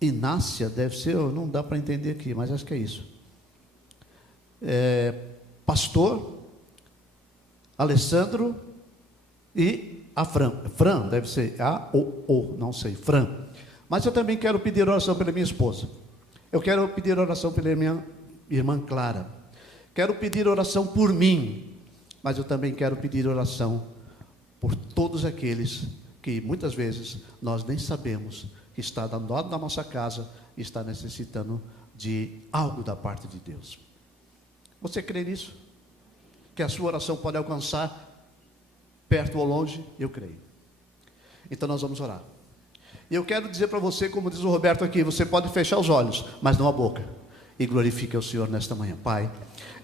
Inácia, deve ser, não dá para entender aqui, mas acho que é isso. Pastor, Alessandro e a Fran. Fran, deve ser não sei, Fran. Mas eu também quero pedir oração pela minha esposa. Eu quero pedir oração pela minha irmã Clara. Quero pedir oração por mim. Mas eu também quero pedir oração por todos aqueles que muitas vezes nós nem sabemos que está do lado da nossa casa e está necessitando de algo da parte de Deus. Você crê nisso? Que a sua oração pode alcançar perto ou longe? Eu creio. Então nós vamos orar. E eu quero dizer para você, como diz o Roberto aqui, você pode fechar os olhos, mas não a boca, e glorifique ao Senhor nesta manhã. Pai,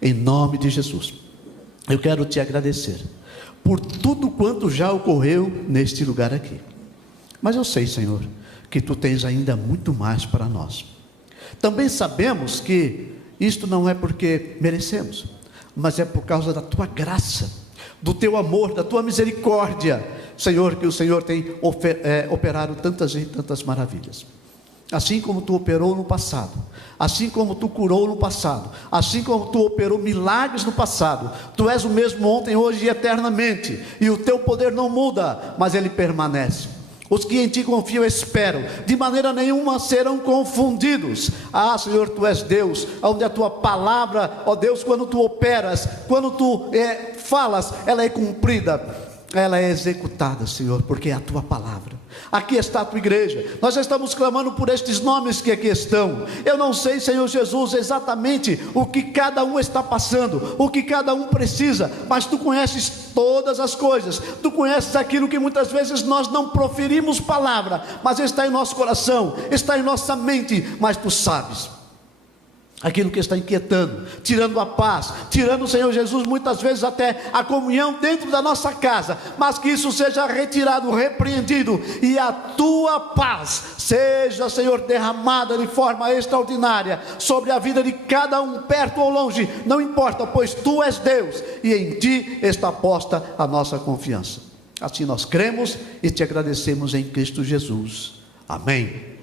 em nome de Jesus, eu quero te agradecer por tudo quanto já ocorreu neste lugar aqui. Mas eu sei, Senhor, que tu tens ainda muito mais para nós. Também sabemos que isto não é porque merecemos, mas é por causa da tua graça, do teu amor, da tua misericórdia, Senhor, que o Senhor tem operado tantas e tantas maravilhas. Assim como tu operou no passado, assim como tu curou no passado, assim como tu operou milagres no passado, tu és o mesmo ontem, hoje e eternamente, e o teu poder não muda, mas ele permanece. Os que em ti confiam esperam, de maneira nenhuma serão confundidos. Senhor, tu és Deus, onde a tua palavra, ó Deus, quando tu operas, quando tu falas, ela é cumprida, ela é executada, Senhor, porque é a tua palavra. Aqui está a tua igreja, nós já estamos clamando por estes nomes que aqui estão. Eu não sei, Senhor Jesus, exatamente o que cada um está passando, o que cada um precisa, mas tu conheces todas as coisas, tu conheces aquilo que muitas vezes nós não proferimos palavra, mas está em nosso coração, está em nossa mente, mas tu sabes aquilo que está inquietando, tirando a paz, tirando, Senhor Jesus, muitas vezes até a comunhão dentro da nossa casa, mas que isso seja retirado, repreendido, e a tua paz seja, Senhor, derramada de forma extraordinária sobre a vida de cada um, perto ou longe, não importa, pois tu és Deus, e em ti está posta a nossa confiança. Assim nós cremos e te agradecemos em Cristo Jesus. Amém.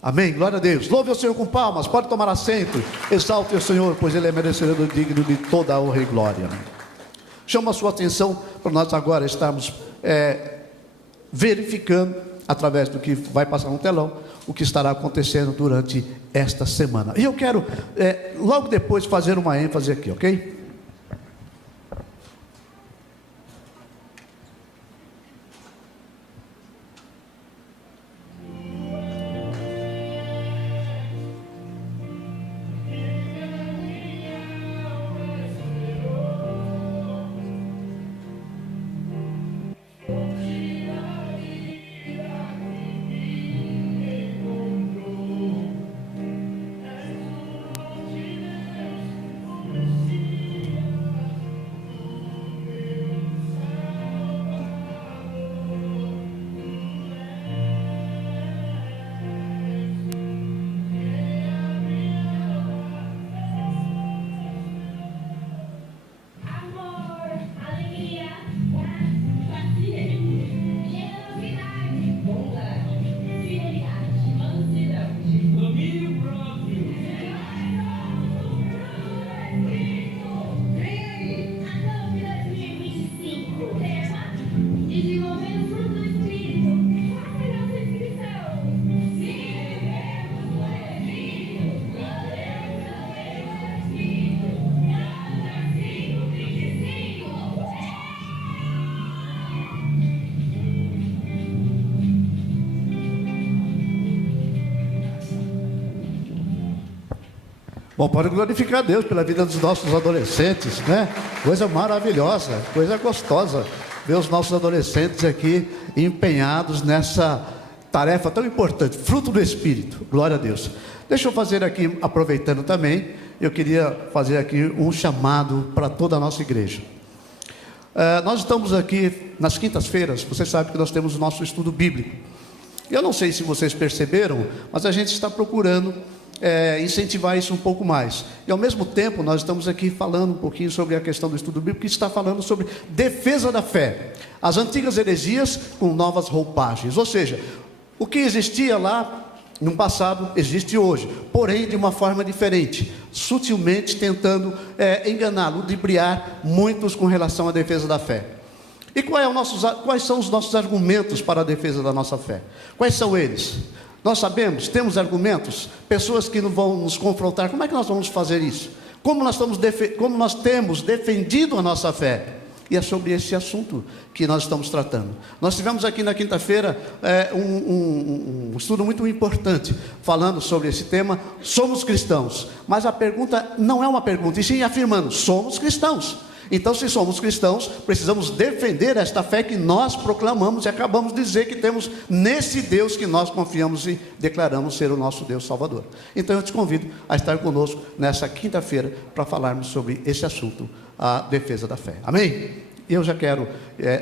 Amém, glória a Deus. Louve o Senhor com palmas, pode tomar assento, exalte o Senhor, pois Ele é merecedor digno de toda a honra e glória. Chama a sua atenção para nós agora estarmos verificando, através do que vai passar no telão, o que estará acontecendo durante esta semana. E eu quero logo depois fazer uma ênfase aqui, ok? Bom, pode glorificar a Deus pela vida dos nossos adolescentes, né? Coisa maravilhosa, coisa gostosa, ver os nossos adolescentes aqui empenhados nessa tarefa tão importante, fruto do Espírito, glória a Deus. Deixa eu fazer aqui, aproveitando também, eu queria fazer aqui um chamado para toda a nossa igreja. Nós estamos aqui nas quintas-feiras, você sabe que nós temos o nosso estudo bíblico. Eu não sei se vocês perceberam, mas a gente está procurando incentivar isso um pouco mais. E ao mesmo tempo nós estamos aqui falando um pouquinho sobre a questão do estudo bíblico, que está falando sobre defesa da fé, as antigas heresias com novas roupagens. Ou seja, O que existia lá no passado existe hoje, porém de uma forma diferente, sutilmente tentando enganar, ludibriar muitos com relação à defesa da fé. E quais são os nossos argumentos para a defesa da nossa fé? Quais são eles? Nós sabemos, temos argumentos, pessoas que não vão nos confrontar. Como é que nós vamos fazer isso? Como nós temos defendido a nossa fé? E é sobre esse assunto que nós estamos tratando. Nós tivemos aqui na quinta-feira um estudo muito importante, falando sobre esse tema, somos cristãos. Mas a pergunta não é uma pergunta, e sim afirmando, somos cristãos. Então, se somos cristãos, precisamos defender esta fé que nós proclamamos e acabamos de dizer que temos nesse Deus que nós confiamos e declaramos ser o nosso Deus Salvador. Então, eu te convido a estar conosco nessa quinta-feira para falarmos sobre esse assunto, a defesa da fé. Amém? E eu já quero,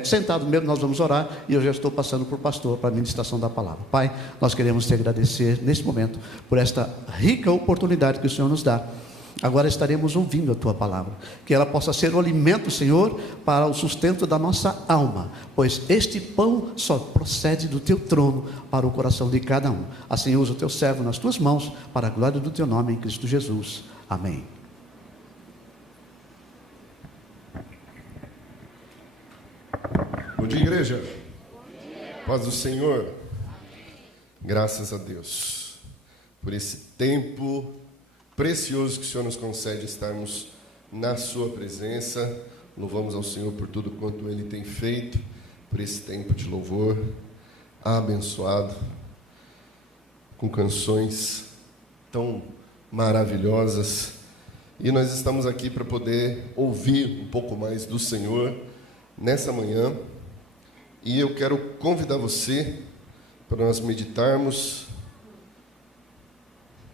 sentado mesmo, nós vamos orar, e eu já estou passando por pastor para a ministração da palavra. Pai, nós queremos te agradecer nesse momento por esta rica oportunidade que o Senhor nos dá. Agora estaremos ouvindo a Tua palavra, que ela possa ser o alimento, Senhor, para o sustento da nossa alma, pois este pão só procede do Teu trono para o coração de cada um. Assim usa o Teu servo nas Tuas mãos, para a glória do Teu nome em Cristo Jesus. Amém. Bom dia, igreja. Bom dia. Paz do Senhor. Graças a Deus por esse tempo precioso que o Senhor nos concede estarmos na sua presença. Louvamos ao Senhor por tudo quanto Ele tem feito, por esse tempo de louvor abençoado, com canções tão maravilhosas. E nós estamos aqui para poder ouvir um pouco mais do Senhor nessa manhã. E eu quero convidar você para nós meditarmos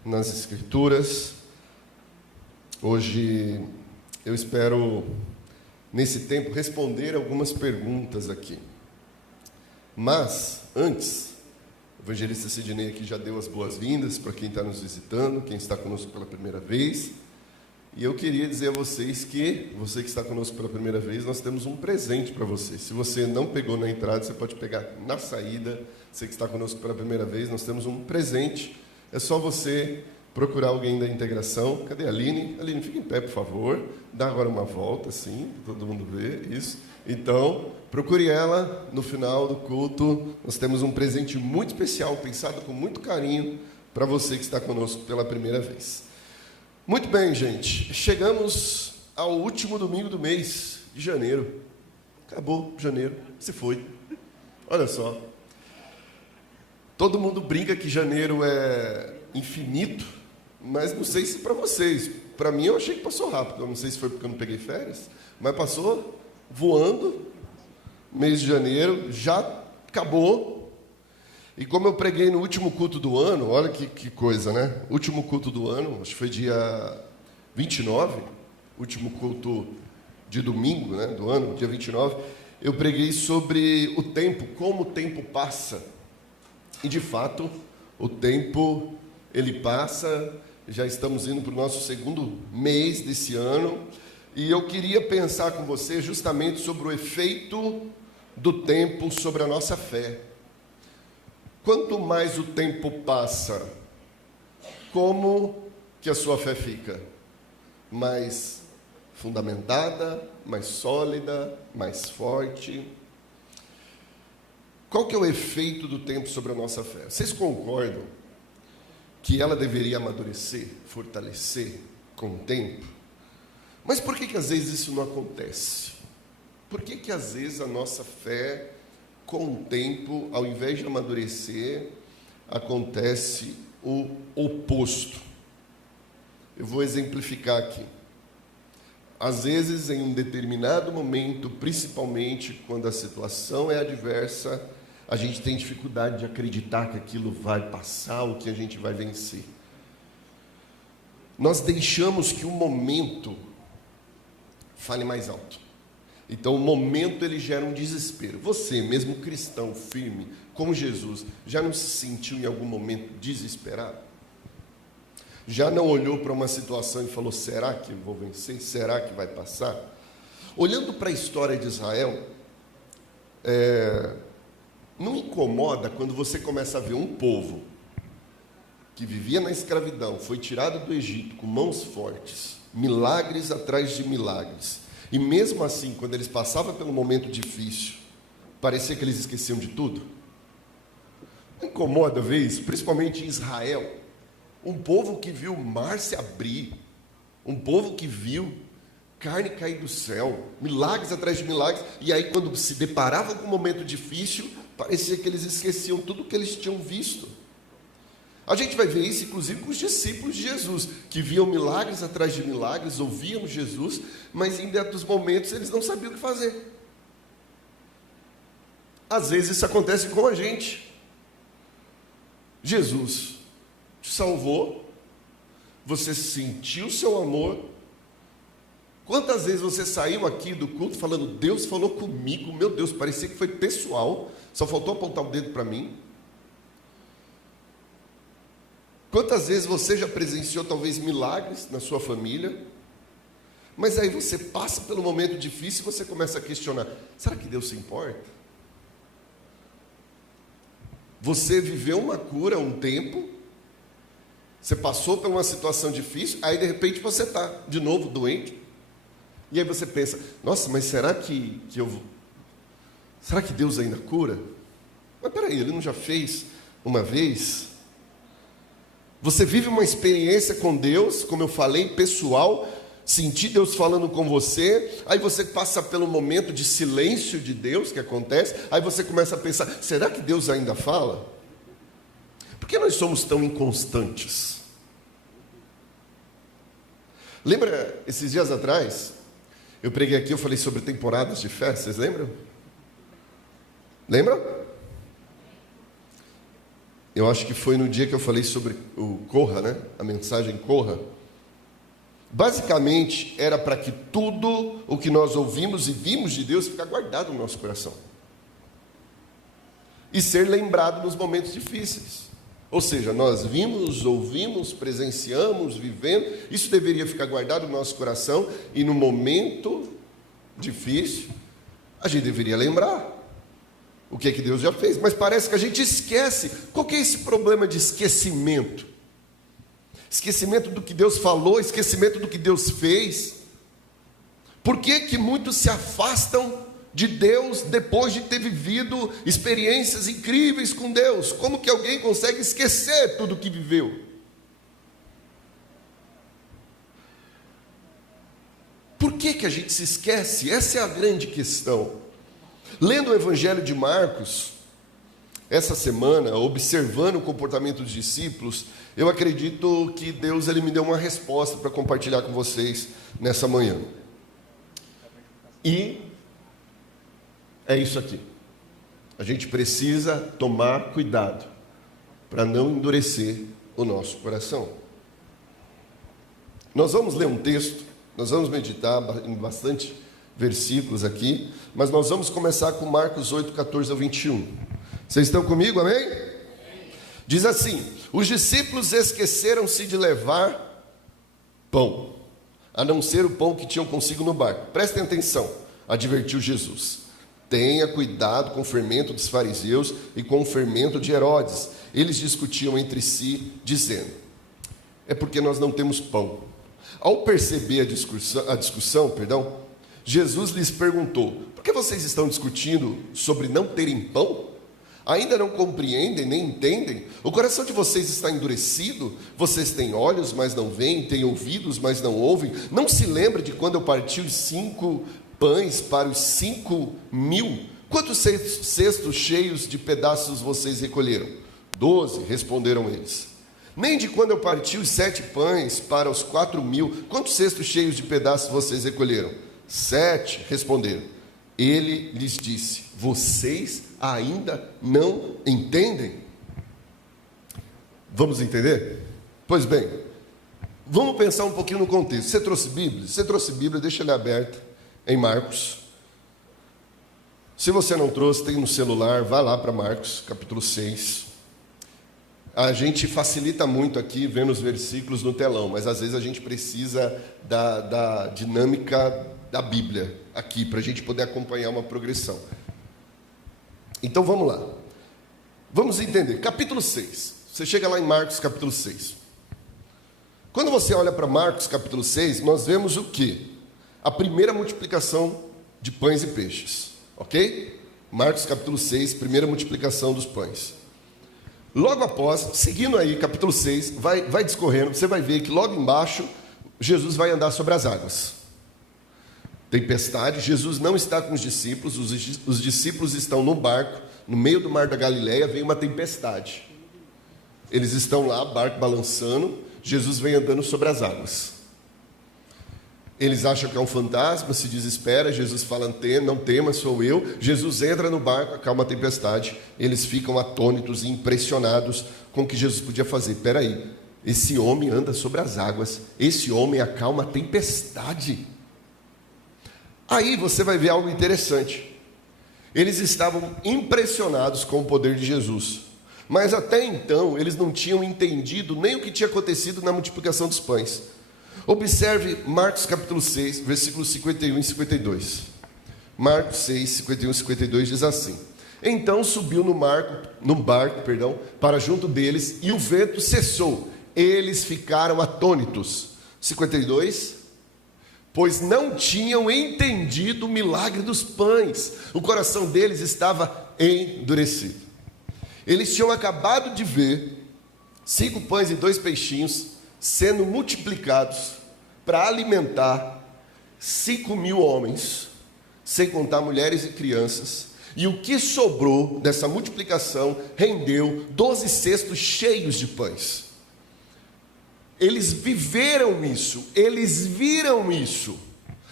nas Escrituras. Hoje eu espero, nesse tempo, responder algumas perguntas aqui. Mas, antes, o evangelista Sidney aqui já deu as boas-vindas para quem está nos visitando, quem está conosco pela primeira vez. E eu queria dizer a vocês que, você que está conosco pela primeira vez, nós temos um presente para você. Se você não pegou na entrada, você pode pegar na saída. Você que está conosco pela primeira vez, nós temos um presente. É só você procurar alguém da integração. Cadê a Aline? Aline, fica em pé, por favor. Dá agora uma volta, assim, para todo mundo ver. Isso. Então, procure ela no final do culto. Nós temos um presente muito especial, pensado com muito carinho, para você que está conosco pela primeira vez. Muito bem, gente. Chegamos ao último domingo do mês de janeiro. Acabou janeiro. Se foi. Olha só. Todo mundo brinca que janeiro é infinito, mas não sei se para vocês. Para mim, eu achei que passou rápido. Eu não sei se foi porque eu não peguei férias, mas passou voando. Mês de janeiro já acabou. E como eu preguei no último culto do ano, olha que coisa, né? Último culto do ano, acho que foi dia 29, último culto de domingo, né, do ano, dia 29, eu preguei sobre o tempo, como o tempo passa. E, de fato, o tempo, ele passa, já estamos indo para o nosso segundo mês desse ano, e eu queria pensar com você justamente sobre o efeito do tempo sobre a nossa fé. Quanto mais o tempo passa, como que a sua fé fica? Mais fundamentada, mais sólida, mais forte? Qual que é o efeito do tempo sobre a nossa fé? Vocês concordam que ela deveria amadurecer, fortalecer com o tempo? Mas por que às vezes isso não acontece? Por que às vezes a nossa fé, com o tempo, ao invés de amadurecer, acontece o oposto? Eu vou exemplificar aqui. Às vezes, em um determinado momento, principalmente quando a situação é adversa, a gente tem dificuldade de acreditar que aquilo vai passar ou que a gente vai vencer. Nós deixamos que o momento fale mais alto. Então, o momento, ele gera um desespero. Você, mesmo cristão, firme, com Jesus, já não se sentiu em algum momento desesperado? Já não olhou para uma situação e falou, será que eu vou vencer? Será que vai passar? Olhando para a história de Israel, Não incomoda quando você começa a ver um povo que vivia na escravidão, foi tirado do Egito com mãos fortes, milagres atrás de milagres, e mesmo assim, quando eles passavam pelo momento difícil, parecia que eles esqueciam de tudo? Não incomoda ver isso? Principalmente em Israel, um povo que viu o mar se abrir, um povo que viu carne cair do céu, milagres atrás de milagres, e aí quando se deparavam com um momento difícil, parecia que eles esqueciam tudo o que eles tinham visto. A gente vai ver isso, inclusive, com os discípulos de Jesus, que viam milagres atrás de milagres, ouviam Jesus, mas em certos momentos eles não sabiam o que fazer. Às vezes isso acontece com a gente. Jesus te salvou, você sentiu o seu amor. Quantas vezes você saiu aqui do culto falando, Deus falou comigo, meu Deus, parecia que foi pessoal, só faltou apontar o dedo para mim? Quantas vezes você já presenciou talvez milagres na sua família, mas aí você passa pelo momento difícil e você começa a questionar, será que Deus se importa? Você viveu uma cura um tempo, você passou por uma situação difícil, aí de repente você está de novo doente, e aí você pensa, nossa, mas será que Deus ainda cura? Mas peraí, Ele não já fez uma vez? Você vive uma experiência com Deus, como eu falei, pessoal, sentir Deus falando com você, aí você passa pelo momento de silêncio de Deus que acontece, aí você começa a pensar, será que Deus ainda fala? Por que nós somos tão inconstantes? Lembra, esses dias atrás, eu preguei aqui, eu falei sobre temporadas de fé, vocês lembram? Lembram? Eu acho que foi no dia que eu falei sobre o Corra, né? A mensagem Corra. Basicamente, era para que tudo o que nós ouvimos e vimos de Deus ficar guardado no nosso coração. E ser lembrado nos momentos difíceis. Ou seja, nós vimos, ouvimos, presenciamos, vivendo, isso deveria ficar guardado no nosso coração, e no momento difícil, a gente deveria lembrar o que é que Deus já fez, mas parece que a gente esquece. Qual que é esse problema de esquecimento? Esquecimento do que Deus falou, esquecimento do que Deus fez. Por que que muitos se afastam de Deus depois de ter vivido experiências incríveis com Deus? Como que alguém consegue esquecer tudo o que viveu? Por que que a gente se esquece? Essa é a grande questão. Lendo o Evangelho de Marcos, essa semana, observando o comportamento dos discípulos, eu acredito que Deus ele me deu uma resposta para compartilhar com vocês nessa manhã. E é isso aqui. A gente precisa tomar cuidado para não endurecer o nosso coração. Nós vamos ler um texto, nós vamos meditar em bastante versículos aqui, mas nós vamos começar com Marcos 8, 14 ao 21. Vocês estão comigo, amém? Diz assim: os discípulos esqueceram-se de levar pão, a não ser o pão que tinham consigo no barco. Prestem atenção, advertiu Jesus. Tenha cuidado com o fermento dos fariseus e com o fermento de Herodes. Eles discutiam entre si, dizendo, é porque nós não temos pão. Ao perceber a discussão, Jesus lhes perguntou, por que vocês estão discutindo sobre não terem pão? Ainda não compreendem, nem entendem? O coração de vocês está endurecido? Vocês têm olhos, mas não veem, têm ouvidos, mas não ouvem? Não se lembra de quando eu parti os 5 pães para os 5.000? Quantos cestos cheios de pedaços vocês recolheram? 12, responderam eles. Nem de quando eu parti os 7 pães para os 4.000? Quantos cestos cheios de pedaços vocês recolheram? 7, responderam. Ele lhes disse, vocês ainda não entendem? Vamos entender? Pois bem, vamos pensar um pouquinho no contexto. Você trouxe Bíblia? Você trouxe Bíblia, deixa ela aberta em Marcos. Se você não trouxe, tem no celular, vá lá para Marcos, capítulo 6. A gente facilita muito aqui vendo os versículos no telão, mas às vezes a gente precisa da dinâmica da Bíblia aqui, para a gente poder acompanhar uma progressão. Então vamos lá. Vamos entender. Capítulo 6. Você chega lá em Marcos capítulo 6. Quando você olha para Marcos capítulo 6, nós vemos o quê? A primeira multiplicação de pães e peixes. Ok? Marcos capítulo 6, primeira multiplicação dos pães. Logo após, seguindo aí, capítulo 6, vai discorrendo, você vai ver que logo embaixo, Jesus vai andar sobre as águas. Tempestade, Jesus não está com os discípulos, os discípulos estão no barco, no meio do mar da Galileia, vem uma tempestade. Eles estão lá, barco balançando, Jesus vem andando sobre as águas. Eles acham que é um fantasma, se desespera, Jesus fala, não tema, sou eu. Jesus entra no barco, acalma a tempestade, eles ficam atônitos e impressionados com o que Jesus podia fazer. Espera aí, esse homem anda sobre as águas, esse homem acalma a tempestade. Aí você vai ver algo interessante. Eles estavam impressionados com o poder de Jesus, mas até então eles não tinham entendido nem o que tinha acontecido na multiplicação dos pães. Observe Marcos capítulo 6, versículos 51 e 52. Marcos 6, 51 e 52 diz assim: Então subiu no barco, para junto deles, e o vento cessou. Eles ficaram atônitos. 52. Pois não tinham entendido o milagre dos pães. O coração deles estava endurecido. Eles tinham acabado de ver 5 pães e 2 peixinhos sendo multiplicados para alimentar 5.000 homens, sem contar mulheres e crianças. E o que sobrou dessa multiplicação rendeu 12 cestos cheios de pães. Eles viveram isso, eles viram isso.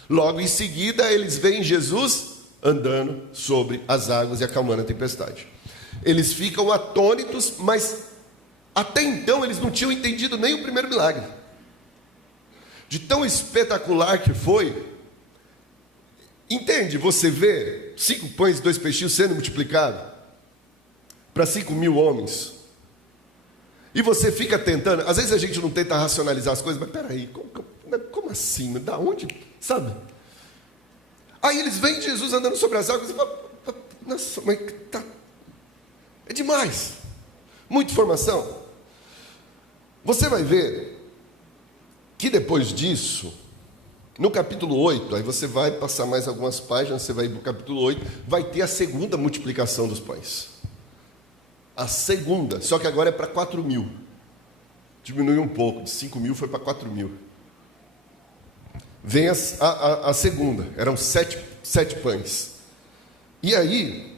Logo em seguida, eles veem Jesus andando sobre as águas e acalmando a tempestade. Eles ficam atônitos, mas até então eles não tinham entendido nem o primeiro milagre. De tão espetacular que foi, entende? Você vê 5 pães e 2 peixinhos sendo multiplicados para 5.000 homens. E você fica tentando, às vezes a gente não tenta racionalizar as coisas, mas peraí, como assim? Da onde? Sabe? Aí eles veem Jesus andando sobre as águas e falam, nossa, mas tá, é demais. Muita informação. Você vai ver que depois disso, no capítulo 8, aí você vai passar mais algumas páginas, você vai ir para o capítulo 8, vai ter a segunda multiplicação dos pães. A segunda, só que agora é para 4.000. Diminuiu um pouco, de 5.000 foi para 4.000. Vem a segunda, eram 7 pães. E aí,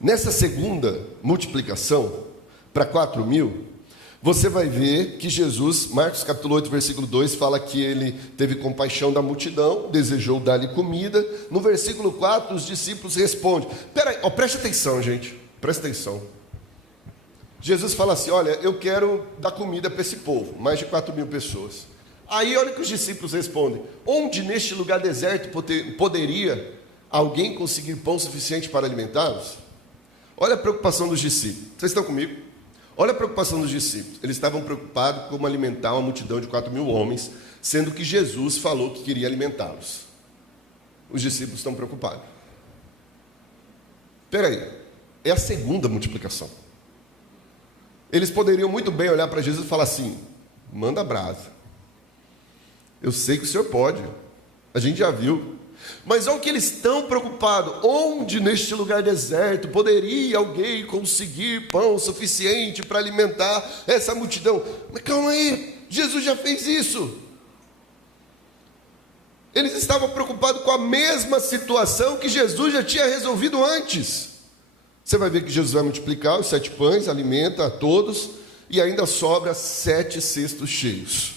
nessa segunda multiplicação, para 4.000, você vai ver que Jesus, Marcos capítulo 8, versículo 2, fala que ele teve compaixão da multidão, desejou dar-lhe comida. No versículo 4, os discípulos respondem, peraí, preste atenção, gente, presta atenção. Jesus fala assim, olha, eu quero dar comida para esse povo, mais de 4.000 pessoas. Aí olha que os discípulos respondem, onde neste lugar deserto poderia alguém conseguir pão suficiente para alimentá-los? Olha a preocupação dos discípulos, vocês estão comigo? Olha a preocupação dos discípulos, eles estavam preocupados como alimentar uma multidão de 4.000 homens, sendo que Jesus falou que queria alimentá-los. Os discípulos estão preocupados. Espera aí, é a segunda multiplicação. Eles poderiam muito bem olhar para Jesus e falar assim, manda brasa. Eu sei que o senhor pode, a gente já viu. Mas olha o que eles estão preocupados. Onde neste lugar deserto poderia alguém conseguir pão suficiente para alimentar essa multidão? Mas calma aí, Jesus já fez isso. Eles estavam preocupados com a mesma situação que Jesus já tinha resolvido antes. Você vai ver que Jesus vai multiplicar os 7 pães, alimenta a todos, e ainda sobra 7 cestos cheios.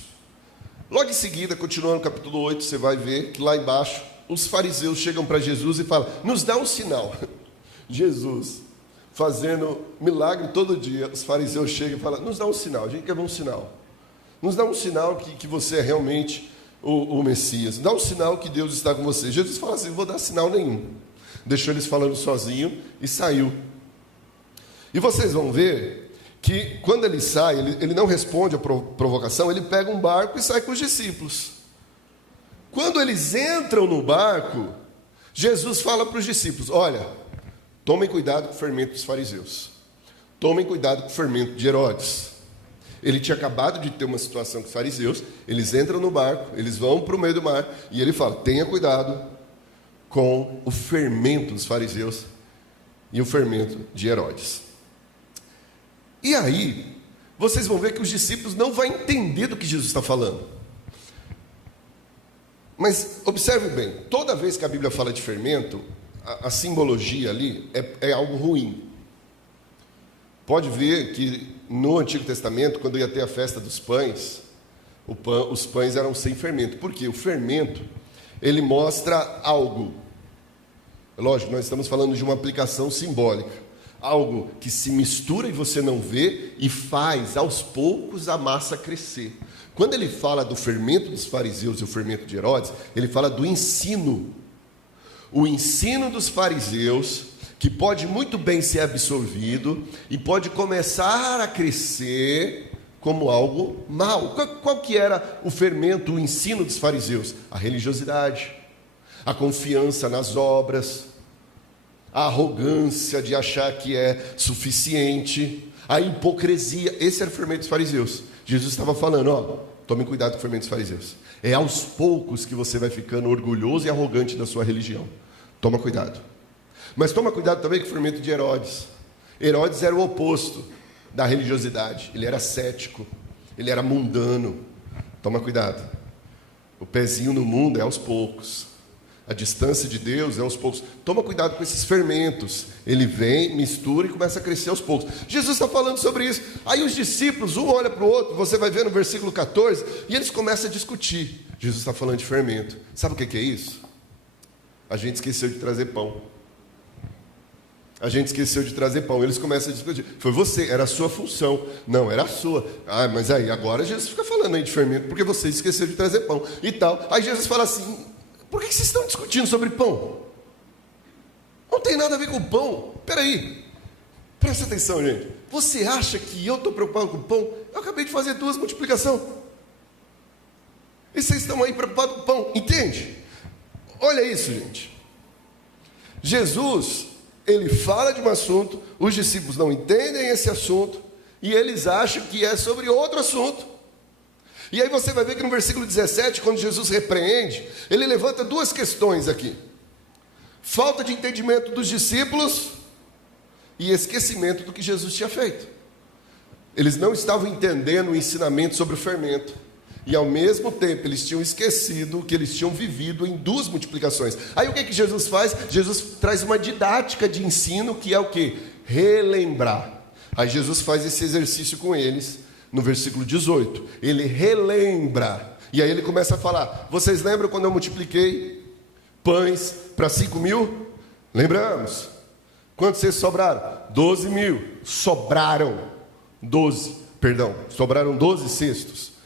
Logo em seguida, continuando no capítulo 8, você vai ver que lá embaixo, os fariseus chegam para Jesus e falam, nos dá um sinal. Jesus, fazendo milagre todo dia, os fariseus chegam e falam, nos dá um sinal, a gente quer ver um sinal. Nos dá um sinal que você é realmente o Messias. Dá um sinal que Deus está com você. Jesus fala assim, não vou dar sinal nenhum. Deixou eles falando sozinho e saiu. E vocês vão ver que quando ele sai, ele não responde a provocação, ele pega um barco e sai com os discípulos. Quando eles entram no barco, Jesus fala para os discípulos, olha, tomem cuidado com o fermento dos fariseus. tomem cuidado com o fermento de Herodes. Ele tinha acabado de ter uma situação com os fariseus, eles entram no barco, eles vão para o meio do mar, e ele fala, tenha cuidado com o fermento dos fariseus e o fermento de Herodes. E aí, vocês vão ver que os discípulos não vão entender do que Jesus está falando. Mas observe bem, toda vez que a Bíblia fala de fermento, a simbologia ali é algo ruim. Pode ver que no Antigo Testamento, quando ia ter a festa dos pães, os pães eram sem fermento. Por quê? O fermento, ele mostra algo. Lógico, nós estamos falando de uma aplicação simbólica. Algo que se mistura e você não vê e faz, aos poucos, a massa crescer. Quando ele fala do fermento dos fariseus e o fermento de Herodes, ele fala do ensino. O ensino dos fariseus, que pode muito bem ser absorvido e pode começar a crescer como algo mau. Qual que era o fermento, o ensino dos fariseus? A religiosidade, a confiança nas obras, a arrogância de achar que é suficiente, a hipocrisia. Esse era o fermento dos fariseus. Jesus estava falando, tomem cuidado com o fermento dos fariseus. É aos poucos que você vai ficando orgulhoso e arrogante da sua religião. Toma cuidado. Mas toma cuidado também com o fermento de Herodes. Herodes era o oposto da religiosidade. Ele era cético, ele era mundano. Toma cuidado. O pezinho no mundo é aos poucos. A distância de Deus é aos poucos. Toma cuidado com esses fermentos. Ele vem, mistura e começa a crescer aos poucos. Jesus está falando sobre isso. Aí os discípulos, um olha para o outro, você vai ver no versículo 14, e eles começam a discutir. Jesus está falando de fermento. Sabe o que é isso? A gente esqueceu de trazer pão. A gente esqueceu de trazer pão. Eles começam a discutir. Foi você, era a sua função. Não, era a sua. Mas aí, agora Jesus fica falando aí de fermento, porque você esqueceu de trazer pão e tal. Aí Jesus fala assim, por que vocês estão discutindo sobre pão? Não tem nada a ver com pão. Espera aí. Presta atenção, gente. Você acha que eu estou preocupado com pão? Eu acabei de fazer 2 multiplicações. E vocês estão aí preocupados com pão. Entende? Olha isso, gente. Jesus, ele fala de um assunto, os discípulos não entendem esse assunto, e eles acham que é sobre outro assunto. E aí você vai ver que no versículo 17, quando Jesus repreende, ele levanta 2 questões aqui. Falta de entendimento dos discípulos e esquecimento do que Jesus tinha feito. Eles não estavam entendendo o ensinamento sobre o fermento. E ao mesmo tempo eles tinham esquecido que eles tinham vivido em 2 multiplicações. Aí o que Jesus faz? Jesus traz uma didática de ensino que é o quê? Relembrar. Aí Jesus faz esse exercício com eles no versículo 18. Ele relembra. E aí ele começa a falar, vocês lembram quando eu multipliquei pães para 5.000? Lembramos. Quantos vocês sobraram? 12.000. Sobraram 12 cestos.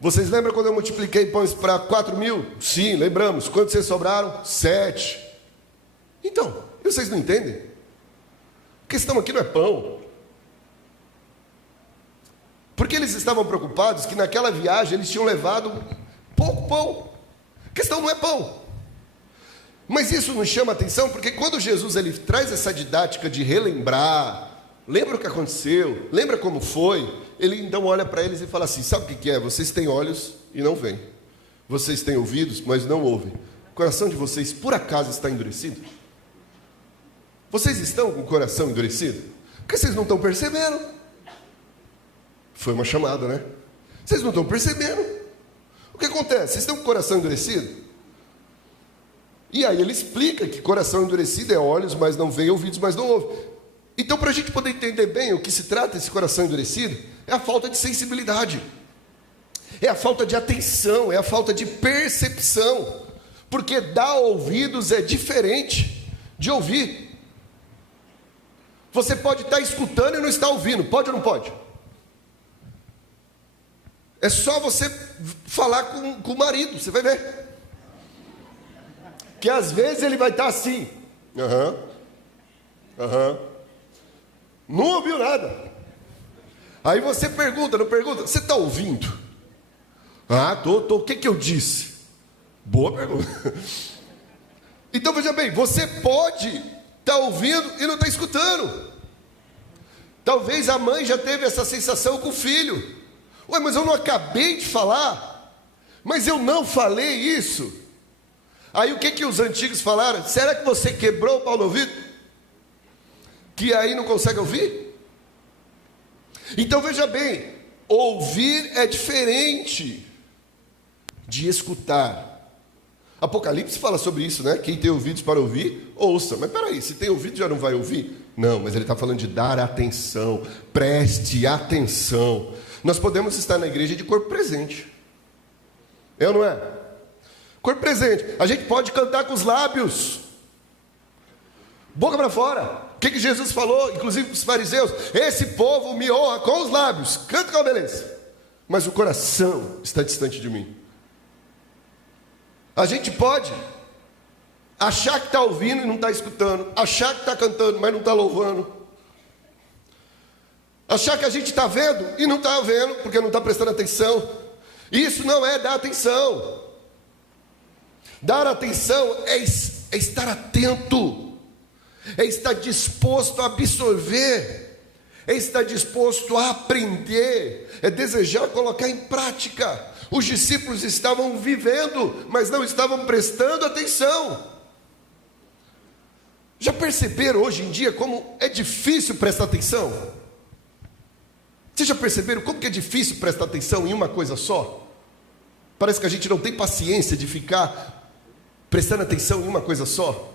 Vocês lembram quando eu multipliquei pães para 4.000? Sim, lembramos. Quantos vocês sobraram? 7. Então, vocês não entendem? A questão aqui não é pão. Porque eles estavam preocupados que naquela viagem eles tinham levado pouco pão. A questão não é pão. Mas isso nos chama a atenção porque quando Jesus ele traz essa didática de relembrar, lembra o que aconteceu, lembra como foi, ele então olha para eles e fala assim, sabe o que é? Vocês têm olhos e não veem. Vocês têm ouvidos, mas não ouvem. O coração de vocês por acaso está endurecido? Vocês estão com o coração endurecido? Porque vocês não estão percebendo. Foi uma chamada, né? Vocês não estão percebendo. O que acontece? Vocês estão com o coração endurecido? E aí ele explica que coração endurecido é olhos, mas não veem, ouvidos, mas não ouvem. Então, para a gente poder entender bem o que se trata esse coração endurecido, é a falta de sensibilidade, é a falta de atenção, é a falta de percepção, porque dar ouvidos é diferente de ouvir. Você pode estar escutando e não estar ouvindo, pode ou não pode? É só você falar com o marido, você vai ver. Que às vezes ele vai estar assim. Não ouviu nada. Aí você pergunta, não pergunta? Você está ouvindo? Tô. O que eu disse? Boa pergunta. Então veja bem, você pode estar ouvindo e não está escutando. Talvez a mãe já teve essa sensação com o filho. Ué, mas eu não acabei de falar? Mas eu não falei isso? Aí o que os antigos falaram? Será que você quebrou o pau no ouvido? Que aí não consegue ouvir? Então veja bem, ouvir é diferente de escutar. Apocalipse fala sobre isso, né? Quem tem ouvidos para ouvir, ouça. Mas peraí, se tem ouvido já não vai ouvir? Não, mas ele está falando de dar atenção. Preste atenção. Nós podemos estar na igreja de corpo presente. É ou não é? Corpo presente. A gente pode cantar com os lábios. Boca para fora. O que Jesus falou, inclusive para os fariseus? Esse povo me honra com os lábios. Canta com a beleza. Mas o coração está distante de mim. A gente pode achar que está ouvindo e não está escutando. Achar que está cantando, mas não está louvando. Achar que a gente está vendo e não está vendo, porque não está prestando atenção. Isso não é dar atenção. Dar atenção é estar atento. É estar disposto a absorver. É estar disposto a aprender. É desejar colocar em prática. Os discípulos estavam vivendo, mas não estavam prestando atenção. Já perceberam hoje em dia como é difícil prestar atenção? Vocês já perceberam como que é difícil prestar atenção em uma coisa só? Parece que a gente não tem paciência de ficar prestando atenção em uma coisa só.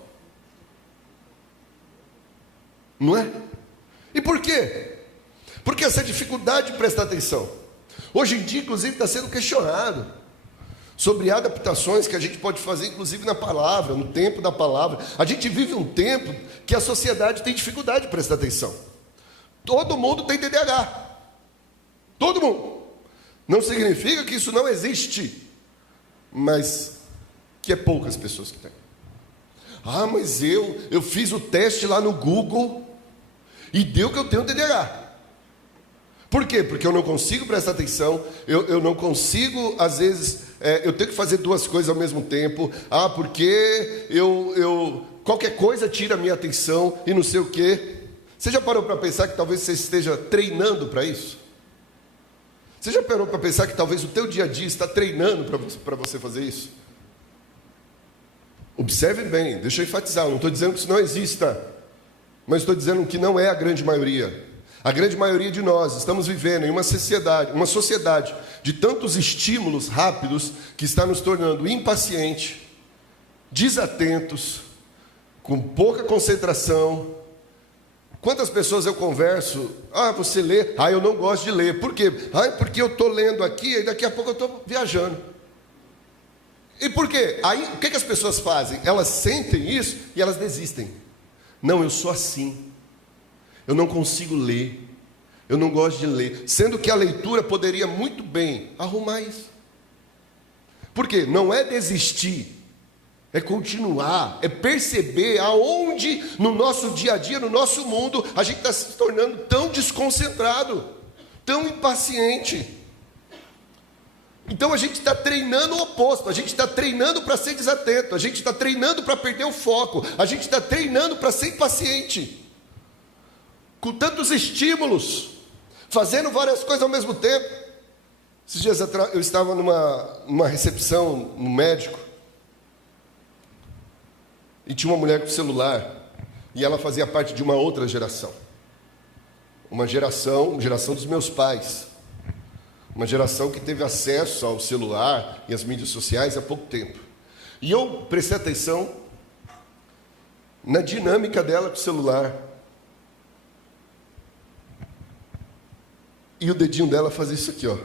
Não é? E por quê? Porque essa dificuldade de prestar atenção. Hoje em dia, inclusive, está sendo questionado sobre adaptações que a gente pode fazer, inclusive na palavra, no tempo da palavra. A gente vive um tempo que a sociedade tem dificuldade de prestar atenção. Todo mundo tem TDAH. Todo mundo. Não significa que isso não existe, mas que é poucas pessoas que têm. Ah, mas eu fiz o teste lá no Google e deu que eu tenho TDAH. Por quê? Porque eu não consigo prestar atenção, eu não consigo, às vezes, eu tenho que fazer duas coisas ao mesmo tempo. Ah, porque qualquer coisa tira a minha atenção e não sei o quê. Você já parou para pensar que talvez você esteja treinando para isso? Você já parou para pensar que talvez o teu dia a dia está treinando para você fazer isso? Observe bem, deixa eu enfatizar, eu não estou dizendo que isso não exista, mas estou dizendo que não é a grande maioria. A grande maioria de nós estamos vivendo em uma sociedade de tantos estímulos rápidos que está nos tornando impacientes, desatentos, com pouca concentração. Quantas pessoas eu converso? Ah, você lê? Ah, eu não gosto de ler. Por quê? Ah, porque eu estou lendo aqui e daqui a pouco eu estou viajando. E por quê? Aí, o que as pessoas fazem? Elas sentem isso e elas desistem. Não, eu sou assim. Eu não consigo ler, eu não gosto de ler, sendo que a leitura poderia muito bem arrumar isso. Por quê? Não é desistir, é continuar, é perceber aonde no nosso dia a dia, no nosso mundo, a gente está se tornando tão desconcentrado, tão impaciente. Então a gente está treinando o oposto, a gente está treinando para ser desatento, a gente está treinando para perder o foco, a gente está treinando para ser impaciente. Com tantos estímulos, fazendo várias coisas ao mesmo tempo. Esses dias atrás eu estava numa recepção no médico e tinha uma mulher com celular e ela fazia parte de uma outra geração. Uma geração dos meus pais. Uma geração que teve acesso ao celular e às mídias sociais há pouco tempo. E eu prestei atenção na dinâmica dela com o celular. E o dedinho dela fazia isso aqui, ó.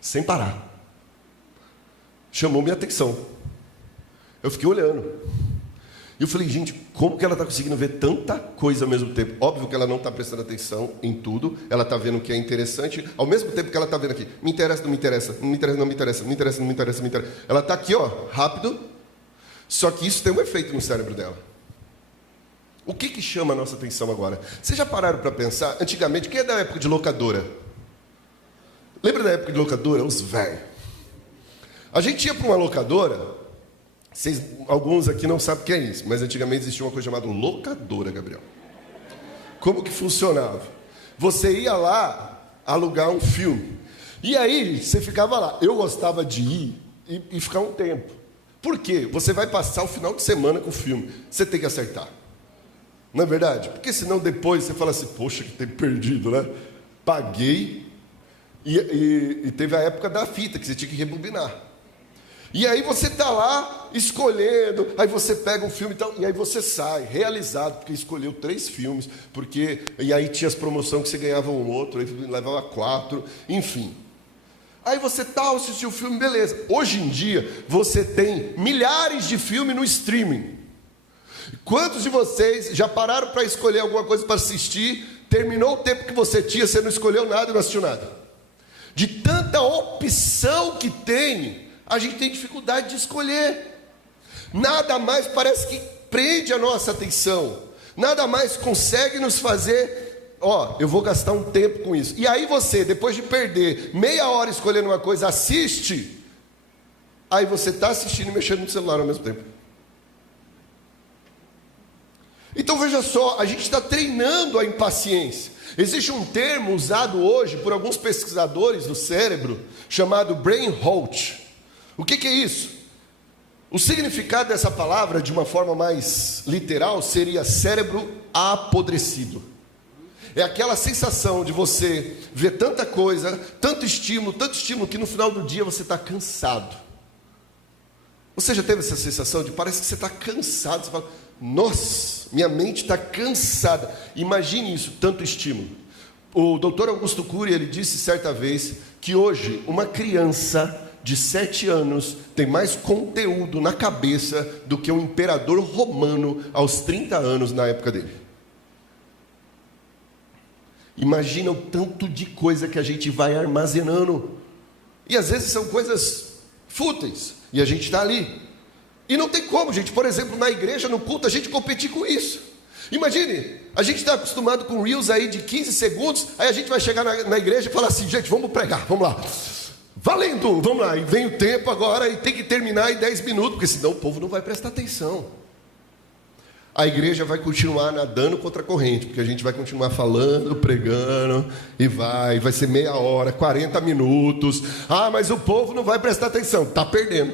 Sem parar. Chamou minha atenção. Eu fiquei olhando. E eu falei, gente, como que ela está conseguindo ver tanta coisa ao mesmo tempo? Óbvio que ela não está prestando atenção em tudo. Ela está vendo o que é interessante. Ao mesmo tempo que ela está vendo aqui. Me interessa, não me interessa. Não me interessa, não me interessa. Me interessa, não me interessa, me interessa. Ela está aqui, ó, rápido. Só que isso tem um efeito no cérebro dela. O que chama a nossa atenção agora? Vocês já pararam para pensar? Antigamente, quem é da época de locadora? Lembra da época de locadora? Os velhos. A gente ia para uma locadora Alguns aqui não sabem o que é isso, mas antigamente existia uma coisa chamada locadora, Gabriel. Como que funcionava? Você ia lá alugar um filme, e aí você ficava lá. Eu gostava de ir e ficar um tempo. Por quê? Você vai passar o final de semana com o filme, você tem que acertar. Não é verdade? Porque senão depois você fala assim, poxa, que tempo perdido, né? Paguei, e teve a época da fita, que você tinha que rebobinar. E aí você está lá escolhendo, aí você pega um filme e aí você sai realizado, porque escolheu 3 filmes, e aí tinha as promoções que você ganhava um outro, aí levava 4, enfim. Aí você assistiu o filme, beleza. Hoje em dia, você tem milhares de filmes no streaming. Quantos de vocês já pararam para escolher alguma coisa para assistir, terminou o tempo que você tinha, você não escolheu nada e não assistiu nada? De tanta opção que tem, a gente tem dificuldade de escolher. Nada mais parece que prende a nossa atenção. Nada mais consegue nos fazer, eu vou gastar um tempo com isso. E aí você, depois de perder meia hora escolhendo uma coisa, assiste. Aí você está assistindo e mexendo no celular ao mesmo tempo. Então veja só, a gente está treinando a impaciência. Existe um termo usado hoje por alguns pesquisadores do cérebro, chamado brain rot. O que é isso? O significado dessa palavra, de uma forma mais literal, seria cérebro apodrecido. É aquela sensação de você ver tanta coisa, tanto estímulo, que no final do dia você está cansado. Você já teve essa sensação de parece que você está cansado? Você fala, nossa, minha mente está cansada. Imagine isso, tanto estímulo. O Dr. Augusto Cury, ele disse certa vez que hoje uma criança de 7 anos tem mais conteúdo na cabeça do que um imperador romano aos 30 anos na época dele. Imagina o tanto de coisa que a gente vai armazenando. E às vezes são coisas fúteis. E a gente está ali. E não tem como, gente. Por exemplo, na igreja, no culto, a gente competir com isso. Imagine, a gente está acostumado com reels aí de 15 segundos. Aí a gente vai chegar na igreja e falar assim, gente, vamos pregar, vamos lá. Valendo, vamos lá. E vem o tempo agora e tem que terminar em 10 minutos. Porque senão o povo não vai prestar atenção. A igreja vai continuar nadando contra a corrente, porque a gente vai continuar falando, pregando, e vai ser meia hora, 40 minutos. Ah, mas o povo não vai prestar atenção, está perdendo.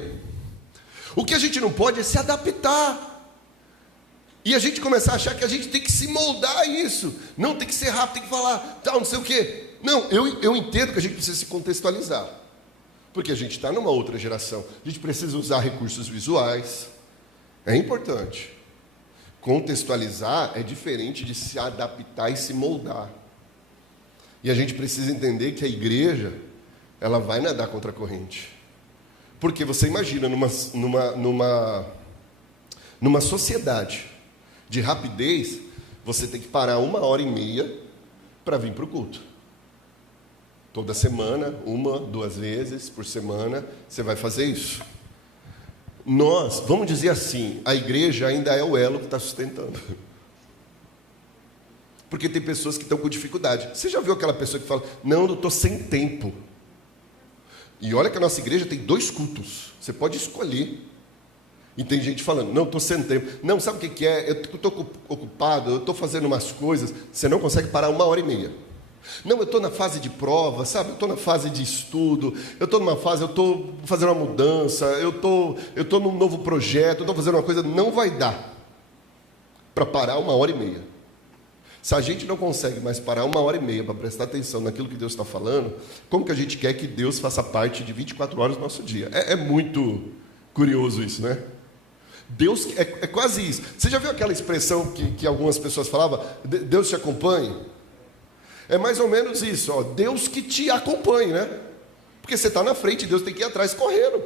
O que a gente não pode é se adaptar. E a gente começar a achar que a gente tem que se moldar a isso. Não, tem que ser rápido, tem que falar, tal, não sei o quê. Não, eu entendo que a gente precisa se contextualizar. Porque a gente está numa outra geração. A gente precisa usar recursos visuais. É importante. Contextualizar é diferente de se adaptar e se moldar. E a gente precisa entender que a igreja, ela vai nadar contra a corrente. Porque você imagina numa sociedade de rapidez, você tem que parar 1h30 para vir para o culto. Toda semana, 1, 2 vezes por semana, você vai fazer isso. Nós, vamos dizer assim, a igreja ainda é o elo que está sustentando. Porque tem pessoas que estão com dificuldade. Você já viu aquela pessoa que fala, não, eu estou sem tempo. E olha que a nossa igreja tem 2 cultos. Você pode escolher. E tem gente falando, não, estou sem tempo. Não, sabe o que é? Eu estou ocupado, eu estou fazendo umas coisas. Você não consegue parar 1h30. Não, eu estou na fase de prova, sabe? Eu estou na fase de estudo, eu estou numa fase, eu estou fazendo uma mudança, eu estou num novo projeto, eu estou fazendo uma coisa, não vai dar para parar 1h30. Se a gente não consegue mais parar 1h30 para prestar atenção naquilo que Deus está falando, como que a gente quer que Deus faça parte de 24 horas do nosso dia? É muito curioso isso, né? Deus é quase isso. Você já viu aquela expressão que algumas pessoas falavam? Deus te acompanha? É mais ou menos isso, Deus que te acompanhe, né? Porque você está na frente, Deus tem que ir atrás correndo.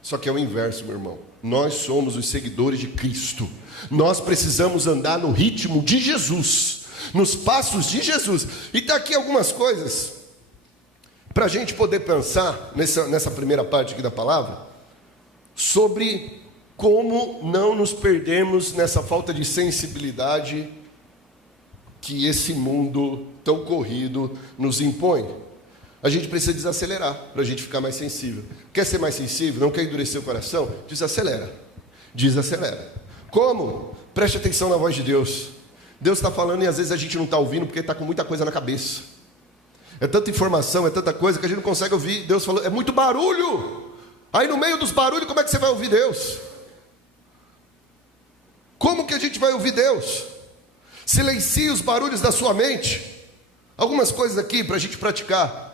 Só que é o inverso, meu irmão. Nós somos os seguidores de Cristo. Nós precisamos andar no ritmo de Jesus, nos passos de Jesus. E está aqui algumas coisas para a gente poder pensar nessa primeira parte aqui da palavra, sobre como não nos perdermos nessa falta de sensibilidade que esse mundo tão corrido nos impõe. a gente precisa desacelerar para a gente ficar mais sensível. Quer ser mais sensível? Não quer endurecer o coração? Desacelera. Desacelera. Como? Preste atenção na voz de Deus. Deus está falando e às vezes a gente não está ouvindo porque está com muita coisa na cabeça. É tanta informação, é tanta coisa que a gente não consegue ouvir. Deus falou, é muito barulho. Aí no meio dos barulhos, como é que você vai ouvir Deus? Como que a gente vai ouvir Deus? Silencie os barulhos da sua mente. Algumas coisas aqui para a gente praticar.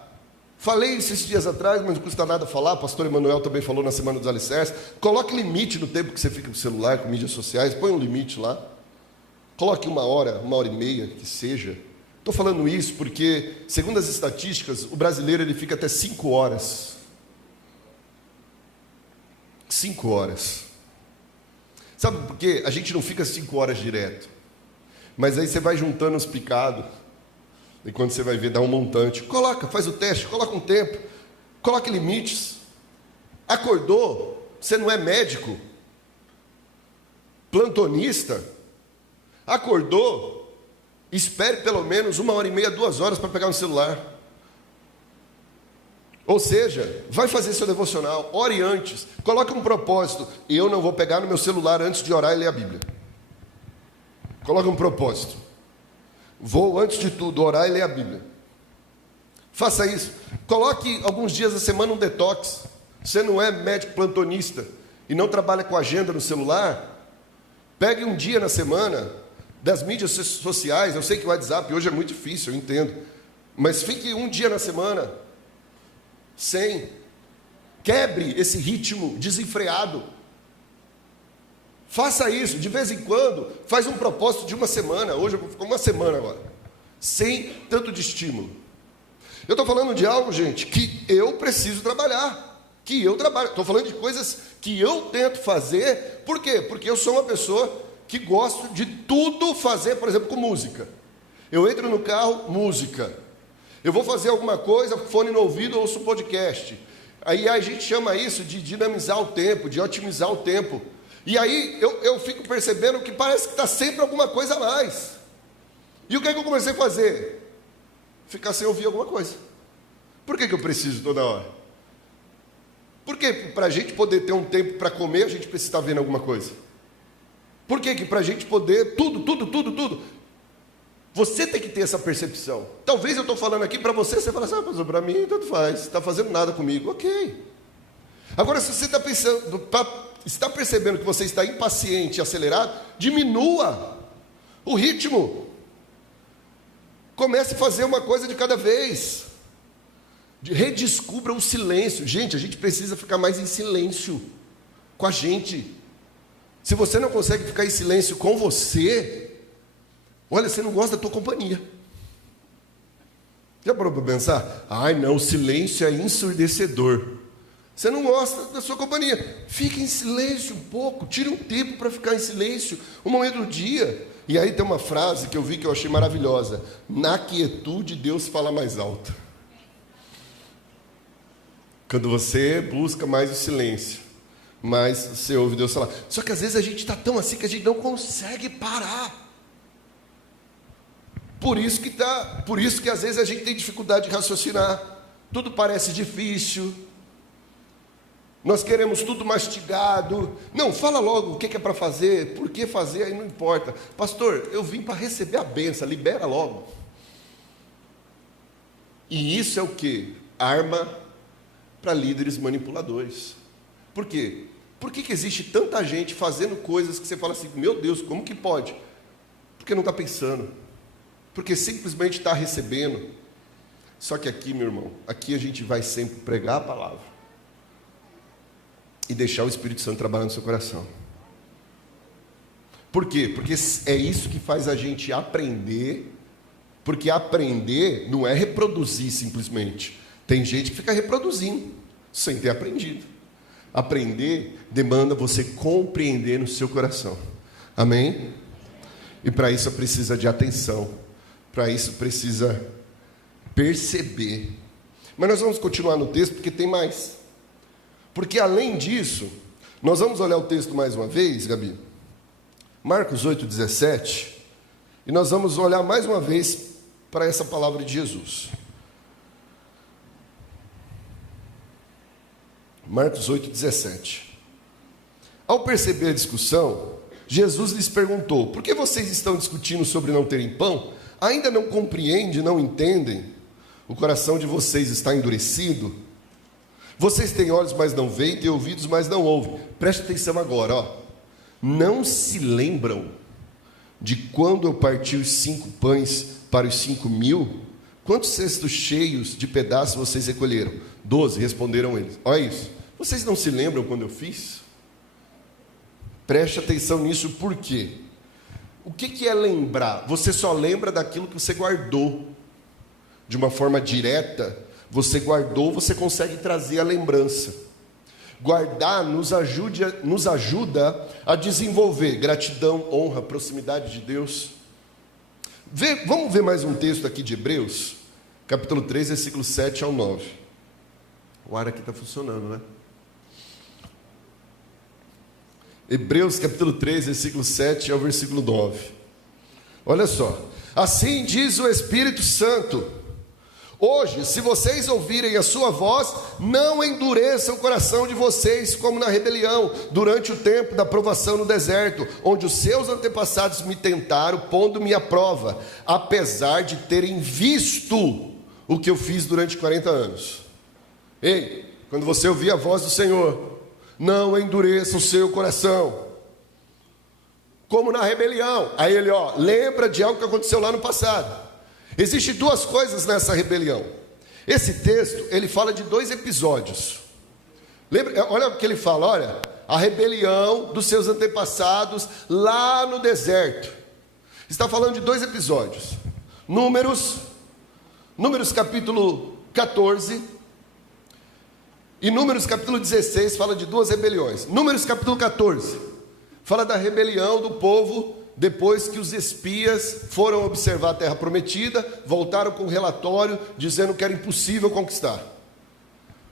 Falei isso esses dias atrás, mas não custa nada falar. O pastor Emanuel também falou na Semana dos Alicerces. Coloque limite no tempo que você fica com o celular, com mídias sociais. Põe um limite lá. Coloque 1 hora, 1h30, que seja. Estou falando isso porque, segundo as estatísticas, o brasileiro ele fica até 5 horas. 5 horas. Sabe por quê? A gente não fica 5 horas direto. Mas aí você vai juntando os picados. E quando você vai ver, dá um montante. Coloca, faz o teste, coloca um tempo. Coloque limites. Acordou, você não é médico, plantonista. Acordou, espere pelo menos 1h30, 2 horas para pegar no celular. Ou seja, vai fazer seu devocional, ore antes, coloque um propósito. Eu não vou pegar no meu celular antes de orar e ler a Bíblia. Coloque um propósito. Vou, antes de tudo, orar e ler a Bíblia. Faça isso. Coloque alguns dias da semana um detox. Você não é médico plantonista e não trabalha com agenda no celular? Pegue um dia na semana das mídias sociais. Eu sei que o WhatsApp hoje é muito difícil, eu entendo. Mas fique um dia na semana sem. Quebre esse ritmo desenfreado. Faça isso, de vez em quando, faz um propósito de 1 semana. Hoje eu vou ficar 1 semana agora, sem tanto de estímulo. Eu estou falando de algo, gente, que eu preciso trabalhar, que eu trabalho. Estou falando de coisas que eu tento fazer. Por quê? Porque eu sou uma pessoa que gosto de tudo fazer, por exemplo, com música. Eu entro no carro, música. Eu vou fazer alguma coisa, fone no ouvido, ouço um podcast. Aí a gente chama isso de dinamizar o tempo, de otimizar o tempo. E aí eu fico percebendo que parece que está sempre alguma coisa a mais. E o que é que eu comecei a fazer? Ficar sem ouvir alguma coisa. Por que eu preciso toda hora? Porque para a gente poder ter um tempo para comer, a gente precisa estar vendo alguma coisa. Por que para a gente poder tudo? Você tem que ter essa percepção. Talvez eu estou falando aqui para você fala assim, mas para mim tanto faz, não está fazendo nada comigo. Ok. Agora, se você está percebendo que você está impaciente e acelerado, diminua o ritmo. Comece a fazer uma coisa de cada vez. Redescubra o silêncio. Gente, a gente precisa ficar mais em silêncio com a gente. Se você não consegue ficar em silêncio com você, olha, você não gosta da tua companhia. Já parou para pensar? Ai não, o silêncio é ensurdecedor. Você não gosta da sua companhia. Fique em silêncio um pouco. Tire um tempo para ficar em silêncio. Um momento do dia. E aí tem uma frase que eu vi que eu achei maravilhosa. Na quietude, Deus fala mais alto. Quando você busca mais o silêncio, mais você ouve Deus falar. Só que às vezes a gente está tão assim que a gente não consegue parar. Por isso que às vezes a gente tem dificuldade de raciocinar. Tudo parece difícil. Nós queremos tudo mastigado. Não, fala logo o que é para fazer. Por que fazer, aí não importa. Pastor, eu vim para receber a bênção, libera logo. E isso é o quê? Arma para líderes manipuladores. Por quê? Por que existe tanta gente fazendo coisas que você fala assim, meu Deus, como que pode? Porque não está pensando. Porque simplesmente está recebendo. Só que aqui, meu irmão, aqui a gente vai sempre pregar a palavra. E deixar o Espírito Santo trabalhar no seu coração. Por quê? Porque é isso que faz a gente aprender. Porque aprender não é reproduzir simplesmente. Tem gente que fica reproduzindo, sem ter aprendido. Aprender demanda você compreender no seu coração. Amém? E para isso precisa de atenção. Para isso precisa perceber. Mas nós vamos continuar no texto porque tem mais. Porque além disso, nós vamos olhar o texto mais uma vez, Gabi. Marcos 8,17. E nós vamos olhar mais uma vez para essa palavra de Jesus. Marcos 8,17. Ao perceber a discussão, Jesus lhes perguntou: por que vocês estão discutindo sobre não terem pão? Ainda não compreendem, não entendem? O coração de vocês está endurecido? Vocês têm olhos, mas não veem, têm ouvidos, mas não ouvem. Preste atenção agora, ó. Não se lembram de quando eu parti os 5 pães para os 5.000? Quantos cestos cheios de pedaços vocês recolheram? 12, responderam eles. Olha isso. Vocês não se lembram quando eu fiz? Preste atenção nisso, por quê? O que é lembrar? Você só lembra daquilo que você guardou. De uma forma direta, você guardou, você consegue trazer a lembrança. Guardar nos ajuda a desenvolver gratidão, honra, proximidade de Deus. Vamos ver mais um texto aqui de Hebreus, capítulo 3, versículo 7 ao 9. O ar aqui está funcionando, né? Hebreus, capítulo 3, versículo 7 ao versículo 9. Olha só. Assim diz o Espírito Santo: hoje, se vocês ouvirem a sua voz, não endureçam o coração de vocês, como na rebelião, durante o tempo da provação no deserto, onde os seus antepassados me tentaram, pondo-me à prova, apesar de terem visto o que eu fiz durante 40 anos. Ei, quando você ouvir a voz do Senhor, não endureça o seu coração, como na rebelião. Aí ele, lembra de algo que aconteceu lá no passado. Existem 2 coisas nessa rebelião. Esse texto, ele fala de 2 episódios. Lembra, olha o que ele fala, olha, a rebelião dos seus antepassados lá no deserto. Está falando de 2 episódios. Números capítulo 14 e Números capítulo 16 fala de 2 rebeliões. Números capítulo 14 fala da rebelião do povo depois que os espias foram observar a terra prometida, voltaram com um relatório dizendo que era impossível conquistar.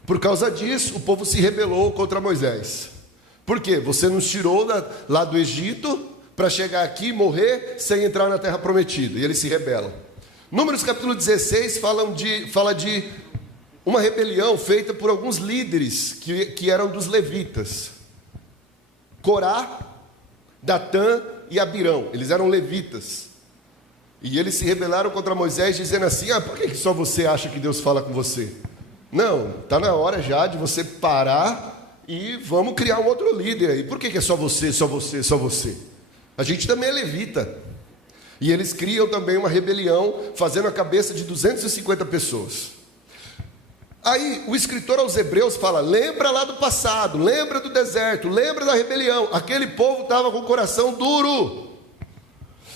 Por causa disso, o povo se rebelou contra Moisés. Por quê? Você nos tirou lá do Egito para chegar aqui e morrer sem entrar na terra prometida. E eles se rebelam. Números capítulo 16 fala de uma rebelião feita por alguns líderes que eram dos levitas. Corá, Datã e Abirão, eles eram levitas, e eles se rebelaram contra Moisés, dizendo assim: por que só você acha que Deus fala com você? Não, está na hora já de você parar e vamos criar um outro líder aí. Por que é só você, só você, só você? A gente também é levita. E eles criam também uma rebelião, fazendo a cabeça de 250 pessoas. Aí o escritor aos Hebreus fala: lembra lá do passado, lembra do deserto, lembra da rebelião. Aquele povo estava com o coração duro.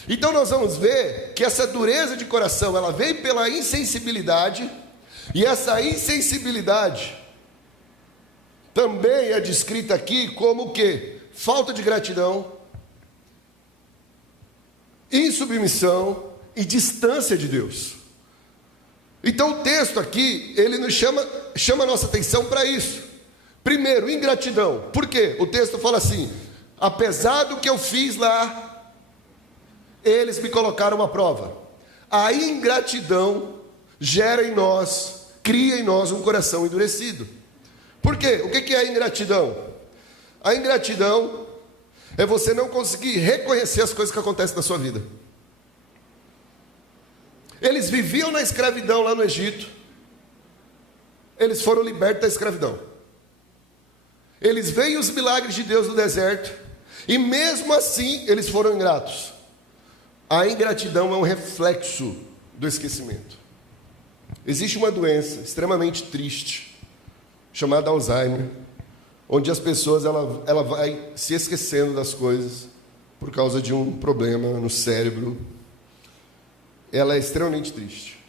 Então nós vamos ver que essa dureza de coração, ela vem pela insensibilidade. E essa insensibilidade também é descrita aqui como o quê? Falta de gratidão, insubmissão e distância de Deus. Então o texto aqui, ele nos chama a nossa atenção para isso. Primeiro, ingratidão. Por quê? O texto fala assim: apesar do que eu fiz lá, eles me colocaram uma prova. A ingratidão gera em nós, cria em nós um coração endurecido. Por quê? O que é a ingratidão? A ingratidão é você não conseguir reconhecer as coisas que acontecem na sua vida. Eles viviam na escravidão lá no Egito. Eles foram libertos da escravidão. Eles veem os milagres de Deus no deserto. E mesmo assim, eles foram ingratos. A ingratidão é um reflexo do esquecimento. Existe uma doença extremamente triste, chamada Alzheimer, onde as pessoas ela vai se esquecendo das coisas por causa de um problema no cérebro. Ela é extremamente triste.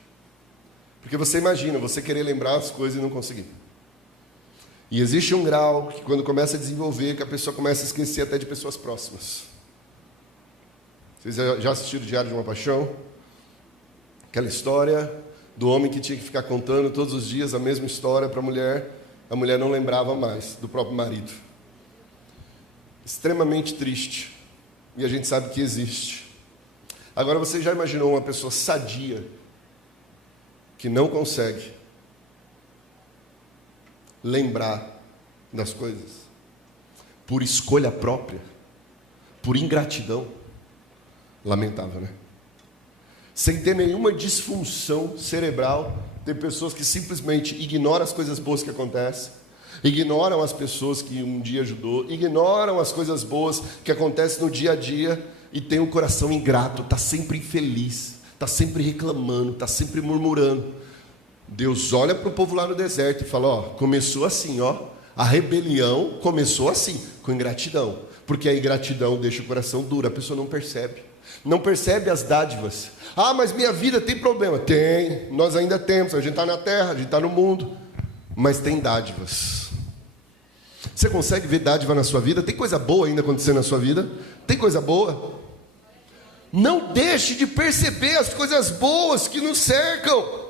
Porque você imagina, você querer lembrar as coisas e não conseguir. E existe um grau que quando começa a desenvolver, que a pessoa começa a esquecer até de pessoas próximas. Vocês já assistiram o Diário de uma Paixão? Aquela história do homem que tinha que ficar contando todos os dias a mesma história para a mulher não lembrava mais do próprio marido. Extremamente triste. E a gente sabe que existe. Agora, você já imaginou uma pessoa sadia que não consegue lembrar das coisas, por escolha própria, por ingratidão. Lamentável, né? Sem ter nenhuma disfunção cerebral, tem pessoas que simplesmente ignoram as coisas boas que acontecem, ignoram as pessoas que um dia ajudou, ignoram as coisas boas que acontecem no dia a dia e tem um coração ingrato, está sempre infeliz, está sempre reclamando, está sempre murmurando. Deus olha para o povo lá no deserto e fala, ó, começou assim, ó, a rebelião começou assim, com ingratidão, porque a ingratidão deixa o coração duro, a pessoa não percebe as dádivas. Ah, mas minha vida tem problema. Tem, nós ainda temos, a gente está na terra, a gente está no mundo, mas tem dádivas. Você consegue ver dádiva na sua vida? Tem coisa boa ainda acontecendo na sua vida? Tem coisa boa? Não deixe de perceber as coisas boas que nos cercam,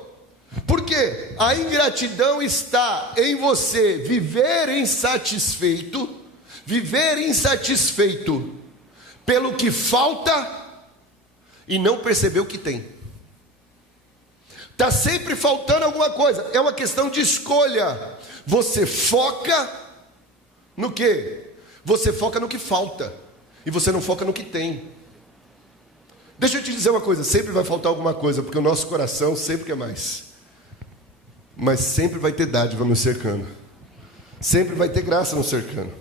porque a ingratidão está em você viver insatisfeito pelo que falta e não perceber o que tem. Está sempre faltando alguma coisa, é uma questão de escolha. Você foca no quê? Você foca no que falta e você não foca no que tem. Deixa eu te dizer uma coisa, sempre vai faltar alguma coisa, porque o nosso coração sempre quer mais, mas sempre vai ter dádiva nos cercando, sempre vai ter graça nos cercando.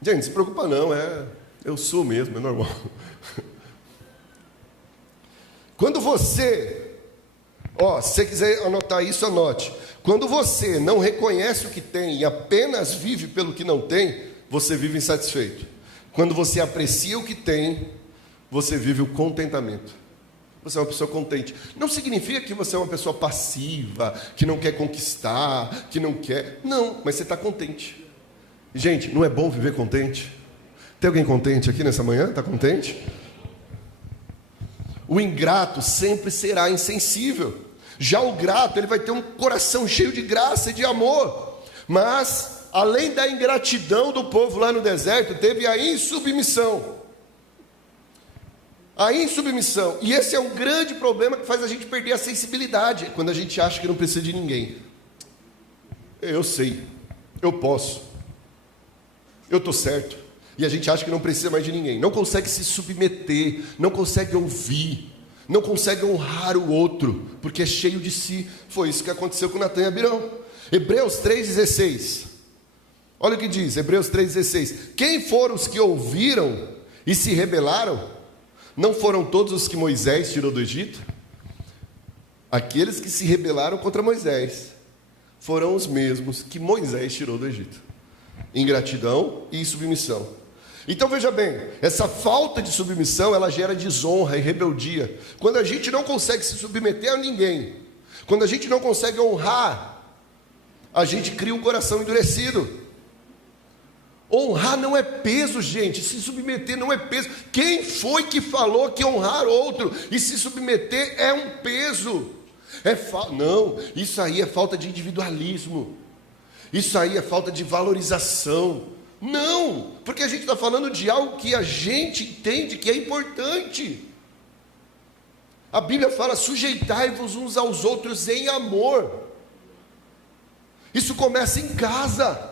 Gente, não se preocupa não, eu sou mesmo, é normal. Quando você, se você quiser anotar isso, anote. Quando você não reconhece o que tem e apenas vive pelo que não tem, você vive insatisfeito. Quando você aprecia o que tem, você vive o contentamento. Você é uma pessoa contente. Não significa que você é uma pessoa passiva, que não quer conquistar, que não quer... Não, mas você está contente. Gente, não é bom viver contente? Tem alguém contente aqui nessa manhã? Está contente? O ingrato sempre será insensível. Já o grato, ele vai ter um coração cheio de graça e de amor. Mas, além da ingratidão do povo lá no deserto, teve a insubmissão. A insubmissão. E esse é um grande problema que faz a gente perder a sensibilidade, quando a gente acha que não precisa de ninguém. Eu sei, eu posso, eu estou certo. E a gente acha que não precisa mais de ninguém. Não consegue se submeter, não consegue ouvir, não consegue honrar o outro, porque é cheio de si. Foi isso que aconteceu com Natan e Abirão. Hebreus 3,16. Olha o que diz, Hebreus 3,16. Quem foram os que ouviram e se rebelaram? Não foram todos os que Moisés tirou do Egito? Aqueles que se rebelaram contra Moisés foram os mesmos que Moisés tirou do Egito. Ingratidão e submissão. Então veja bem, essa falta de submissão, ela gera desonra e rebeldia. Quando a gente não consegue se submeter a ninguém, quando a gente não consegue honrar, a gente cria um coração endurecido. Honrar não é peso, gente, se submeter não é peso. Quem foi que falou que honrar outro e se submeter é um peso? Não, isso aí é falta de individualismo, isso aí é falta de valorização. Não, porque a gente está falando de algo que a gente entende que é importante. A Bíblia fala, sujeitai-vos uns aos outros em amor. Isso começa em casa.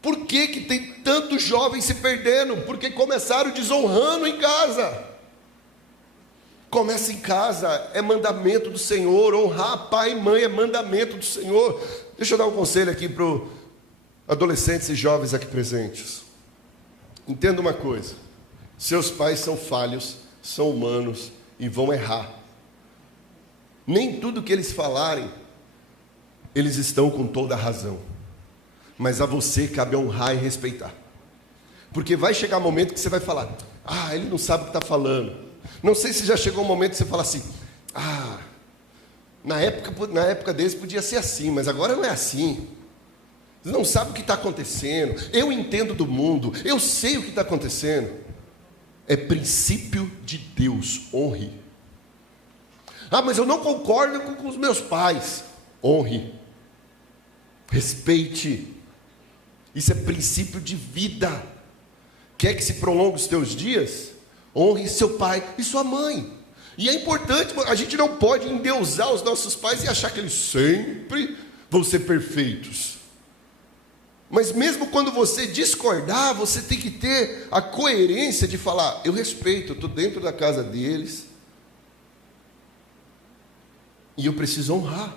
Por que tem tantos jovens se perdendo? Porque começaram desonrando em casa. Começa em casa, é mandamento do Senhor. Honrar pai e mãe é mandamento do Senhor. Deixa eu dar um conselho aqui para os adolescentes e jovens aqui presentes. Entenda uma coisa: seus pais são falhos, são humanos e vão errar. Nem tudo que eles falarem, eles estão com toda a razão. Mas a você cabe honrar e respeitar. Porque vai chegar um momento que você vai falar: ele não sabe o que está falando. Não sei se já chegou um momento que você fala assim: na época deles podia ser assim, mas agora não é assim. Você não sabe o que está acontecendo. Eu entendo do mundo, eu sei o que está acontecendo. É princípio de Deus, honre. Mas eu não concordo com os meus pais. Honre, respeite. Isso é princípio de vida. Quer que se prolongue os teus dias? Honre seu pai e sua mãe. E é importante, a gente não pode endeusar os nossos pais e achar que eles sempre vão ser perfeitos. Mas mesmo quando você discordar, você tem que ter a coerência de falar: eu respeito, eu estou dentro da casa deles, e eu preciso honrar.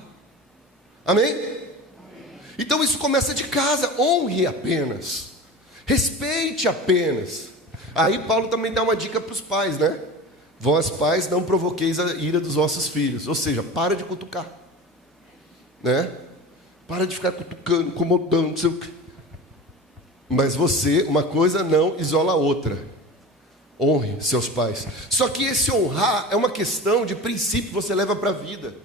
Amém? Então isso começa de casa. Honre apenas, respeite apenas. Aí Paulo também dá uma dica para os pais, né? Vós pais, não provoqueis a ira dos vossos filhos. Ou seja, para de cutucar, né? Para de ficar cutucando, incomodando, não sei o quê. Mas você, uma coisa não isola a outra. Honre seus pais. Só que esse honrar é uma questão de princípio que você leva para a vida.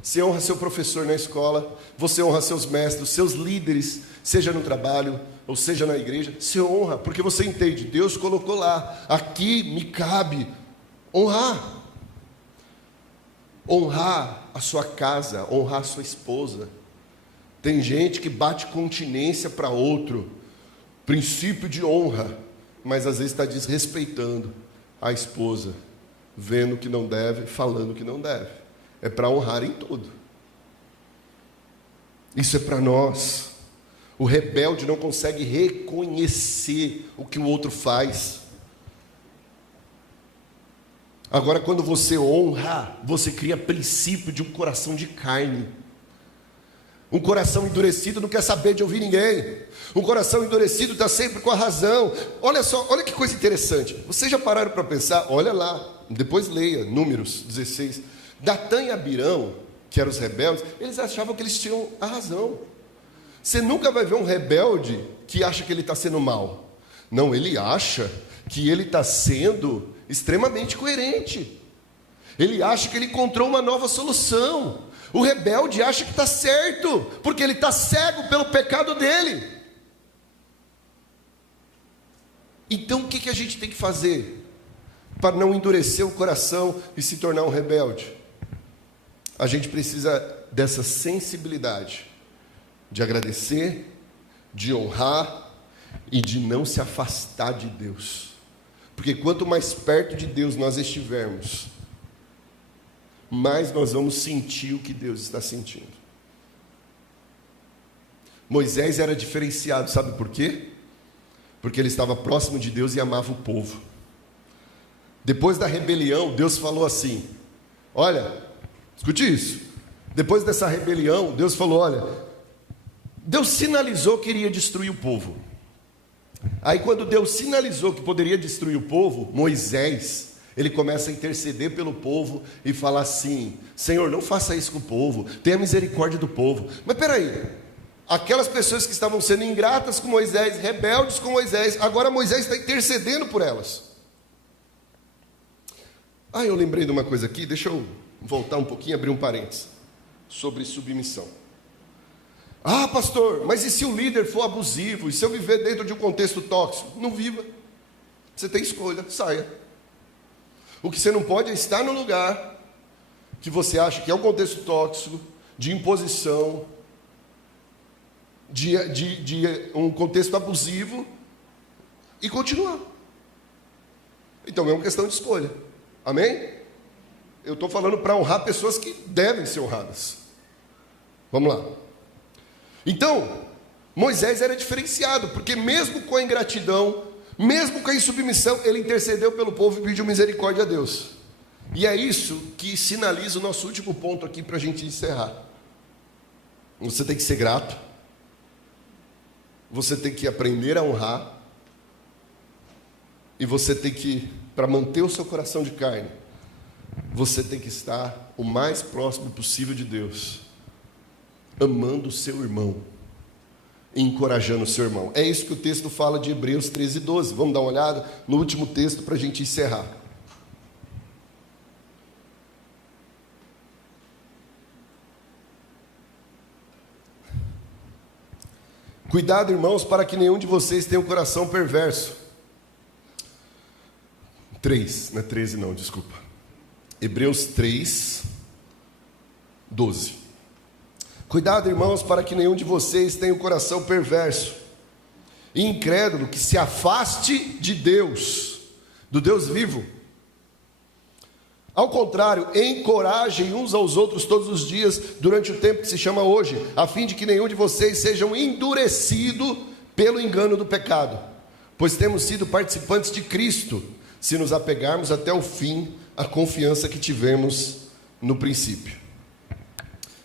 Você honra seu professor na escola, você honra seus mestres, seus líderes, seja no trabalho ou seja na igreja. Você honra, porque você entende, Deus colocou lá, aqui me cabe honrar. Honrar a sua casa, honrar a sua esposa. Tem gente que bate continência para outro, princípio de honra, mas às vezes está desrespeitando a esposa, vendo que não deve, falando que não deve. É para honrar em tudo. Isso é para nós. O rebelde não consegue reconhecer o que o outro faz. Agora, quando você honra, você cria princípio de um coração de carne. Um coração endurecido não quer saber de ouvir ninguém. Um coração endurecido está sempre com a razão. Olha só, olha que coisa interessante. Vocês já pararam para pensar? Olha lá, depois leia, Números 16. Datã e Abirão, que eram os rebeldes, eles achavam que eles tinham a razão. Você nunca vai ver um rebelde que acha que ele está sendo mal. Não, ele acha que ele está sendo extremamente coerente. Ele acha que ele encontrou uma nova solução. O rebelde acha que está certo, porque ele está cego pelo pecado dele. Então o que a gente tem que fazer para não endurecer o coração e se tornar um rebelde? A gente precisa dessa sensibilidade de agradecer, de honrar e de não se afastar de Deus. Porque quanto mais perto de Deus nós estivermos, mais nós vamos sentir o que Deus está sentindo. Moisés era diferenciado, sabe por quê? Porque ele estava próximo de Deus e amava o povo. Depois da rebelião, Deus falou assim: olha, escute isso. Depois dessa rebelião, Deus falou: olha, Deus sinalizou que iria destruir o povo. Aí quando Deus sinalizou que poderia destruir o povo, Moisés, ele começa a interceder pelo povo e falar assim: Senhor, não faça isso com o povo, tenha misericórdia do povo. Mas peraí, aquelas pessoas que estavam sendo ingratas com Moisés, rebeldes com Moisés, agora Moisés está intercedendo por elas. Eu lembrei de uma coisa aqui, deixa eu voltar um pouquinho, abrir um parênteses, sobre submissão. Pastor, mas e se o líder for abusivo? E se eu viver dentro de um contexto tóxico? Não viva. Você tem escolha, saia. O que você não pode é estar no lugar que você acha que é um contexto tóxico, de imposição, de um contexto abusivo, e continuar. Então é uma questão de escolha. Amém? Eu estou falando para honrar pessoas que devem ser honradas. Vamos lá. Então, Moisés era diferenciado, porque mesmo com a ingratidão, mesmo com a insubmissão, ele intercedeu pelo povo e pediu misericórdia a Deus. E é isso que sinaliza o nosso último ponto aqui para a gente encerrar. Você tem que ser grato. Você tem que aprender a honrar. E você tem que, para manter o seu coração de carne, você tem que estar o mais próximo possível de Deus, amando o seu irmão, encorajando o seu irmão. É isso que o texto fala de Hebreus 13:12. Vamos dar uma olhada no último texto para a gente encerrar. Cuidado, irmãos, para que nenhum de vocês tenha um coração perverso. 3, não é 13 não, desculpa. Hebreus 3:12. Cuidado, irmãos, para que nenhum de vocês tenha um coração perverso e incrédulo, que se afaste de Deus, do Deus vivo. Ao contrário, encorajem uns aos outros todos os dias, durante o tempo que se chama hoje, a fim de que nenhum de vocês seja endurecido pelo engano do pecado. Pois temos sido participantes de Cristo, se nos apegarmos até o fim à confiança que tivemos no princípio.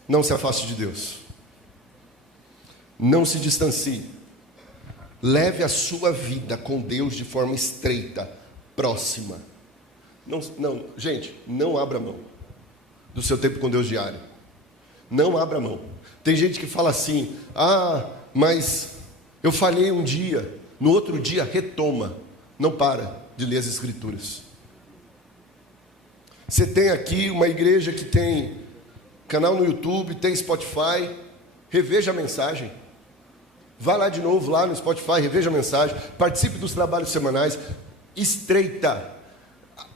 Não se afaste de Deus. Não se distancie. Leve a sua vida com Deus de forma estreita, próxima. Gente, não abra mão do seu tempo com Deus diário. Não abra mão. Tem gente que fala assim: mas eu falhei um dia, no outro dia retoma. Não para de ler as Escrituras. Você tem aqui uma igreja que tem canal no YouTube, tem Spotify, reveja a mensagem. Vá lá de novo, lá no Spotify, reveja a mensagem, participe dos trabalhos semanais, estreita.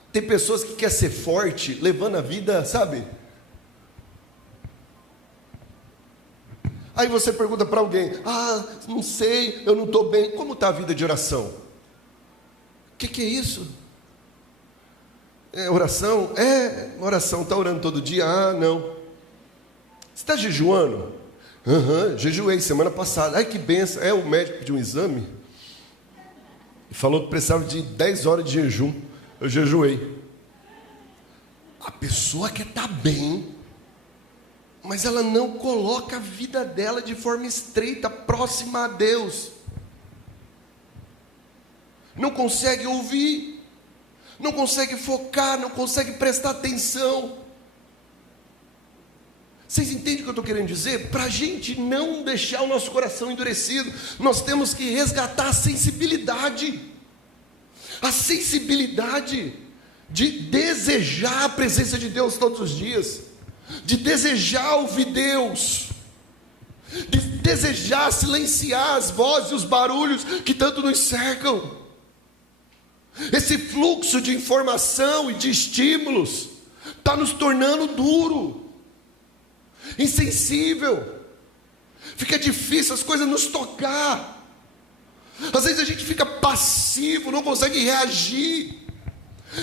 Tem pessoas que querem ser forte, levando a vida, sabe? Aí você pergunta para alguém: não sei, eu não estou bem. Como está a vida de oração? O que é isso? Oração? Oração, está orando todo dia? Não. Você está jejuando? Jejuei semana passada. Ai, que benção. O médico pediu um exame e falou que precisava de 10 horas de jejum. Eu jejuei. A pessoa quer estar bem, mas ela não coloca a vida dela de forma estreita, próxima a Deus. Não consegue ouvir, não consegue focar, não consegue prestar atenção. Vocês entendem o que eu estou querendo dizer? Para a gente não deixar o nosso coração endurecido, nós temos que resgatar a sensibilidade. A sensibilidade de desejar a presença de Deus todos os dias, de desejar ouvir Deus, de desejar silenciar as vozes e os barulhos que tanto nos cercam. Esse fluxo de informação e de estímulos está nos tornando duro, insensível, fica difícil as coisas nos tocar. Às vezes a gente fica passivo, não consegue reagir.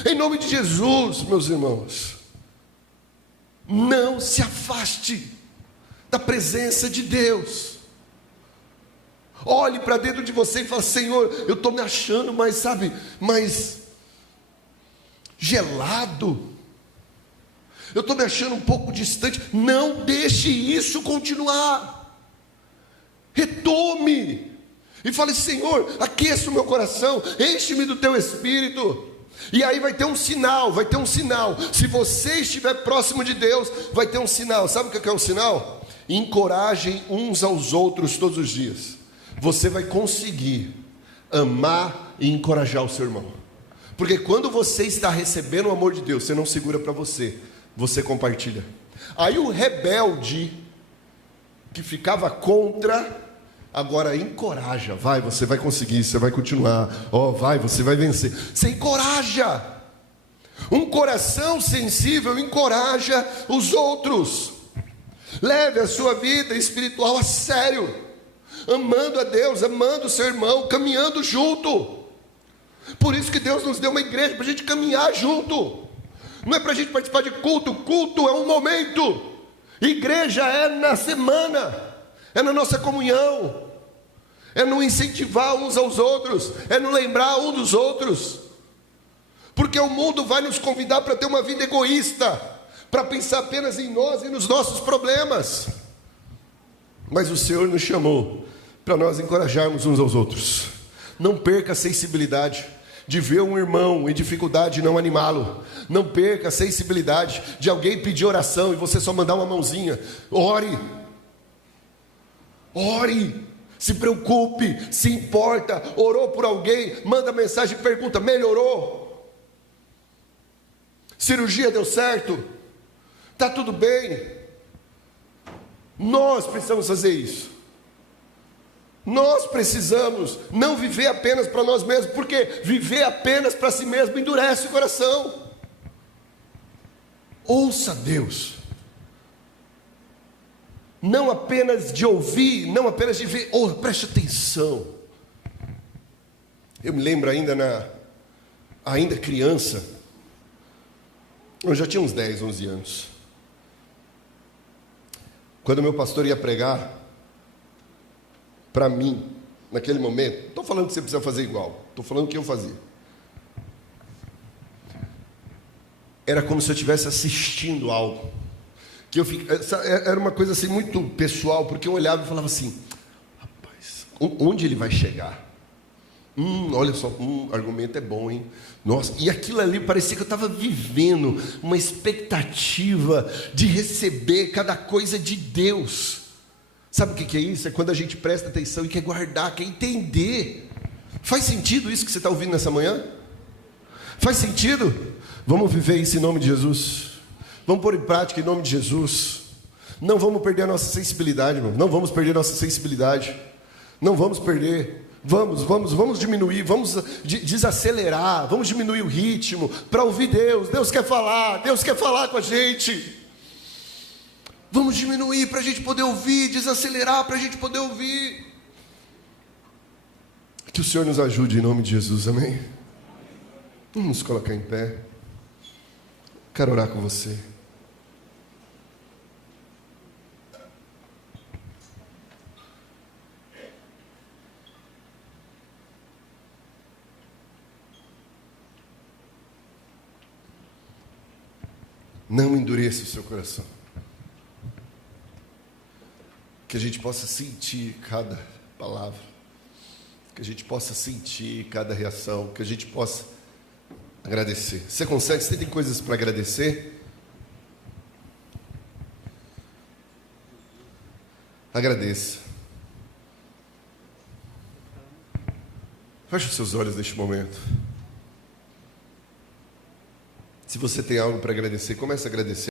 Em nome de Jesus, meus irmãos, não se afaste da presença de Deus. Olhe para dentro de você e fale: Senhor, eu estou me achando mais gelado, eu estou me achando um pouco distante. Não deixe isso continuar. Retome e fale: Senhor, aqueça o meu coração, enche-me do teu Espírito. E aí vai ter um sinal, Se você estiver próximo de Deus, vai ter um sinal. Sabe o que é um sinal? Encorajem uns aos outros todos os dias. Você vai conseguir amar e encorajar o seu irmão. Porque quando você está recebendo o amor de Deus, você não segura para você, você compartilha. Aí o rebelde que ficava contra, agora encoraja. Você vai conseguir, você vai continuar. Você vai vencer. Você encoraja. Um coração sensível encoraja os outros. Leve a sua vida espiritual a sério, amando a Deus, amando o seu irmão, caminhando junto. Por isso que Deus nos deu uma igreja, para a gente caminhar junto. Não é para a gente participar de culto. Culto é um momento. Igreja é na semana, é na nossa comunhão, é no incentivar uns aos outros, é no lembrar um dos outros. Porque o mundo vai nos convidar para ter uma vida egoísta, para pensar apenas em nós e nos nossos problemas. Mas o Senhor nos chamou para nós encorajarmos uns aos outros. Não perca a sensibilidade de ver um irmão em dificuldade e não animá-lo. Não perca a sensibilidade de alguém pedir oração e você só mandar uma mãozinha. Ore, se preocupe, se importa. Orou por alguém, manda mensagem e pergunta: melhorou? Cirurgia deu certo? Está tudo bem? Nós precisamos fazer isso. Nós precisamos não viver apenas para nós mesmos, porque viver apenas para si mesmo endurece o coração. Ouça Deus, não apenas de ouvir, não apenas de ver. Preste atenção. Eu me lembro ainda criança, Eu já tinha uns 10, 11 anos. Quando meu pastor ia pregar, para mim, naquele momento, não estou falando que você precisa fazer igual, estou falando o que eu fazia. Era como se eu estivesse assistindo algo. Era uma coisa assim muito pessoal, porque eu olhava e falava assim, rapaz, onde ele vai chegar? Olha só, o argumento é bom, hein? Nossa, e aquilo ali parecia que eu estava vivendo uma expectativa de receber cada coisa de Deus. Sabe o que é isso? É quando a gente presta atenção e quer guardar, quer entender. Faz sentido isso que você está ouvindo nessa manhã? Faz sentido? Vamos viver isso em nome de Jesus. Vamos pôr em prática em nome de Jesus. Não vamos perder a nossa sensibilidade, irmão. Não vamos perder a nossa sensibilidade. Não vamos perder. Vamos diminuir, vamos desacelerar, vamos diminuir o ritmo para ouvir Deus. Deus quer falar com a gente. Vamos diminuir para a gente poder ouvir, desacelerar para a gente poder ouvir. Que o Senhor nos ajude em nome de Jesus, amém? Vamos nos colocar em pé. Quero orar com você. Não endureça o seu coração. Que a gente possa sentir cada palavra. Que a gente possa sentir cada reação. Que a gente possa agradecer. Você consegue? Você tem coisas para agradecer? Agradeça. Feche os seus olhos neste momento. Se você tem algo para agradecer, comece a agradecer.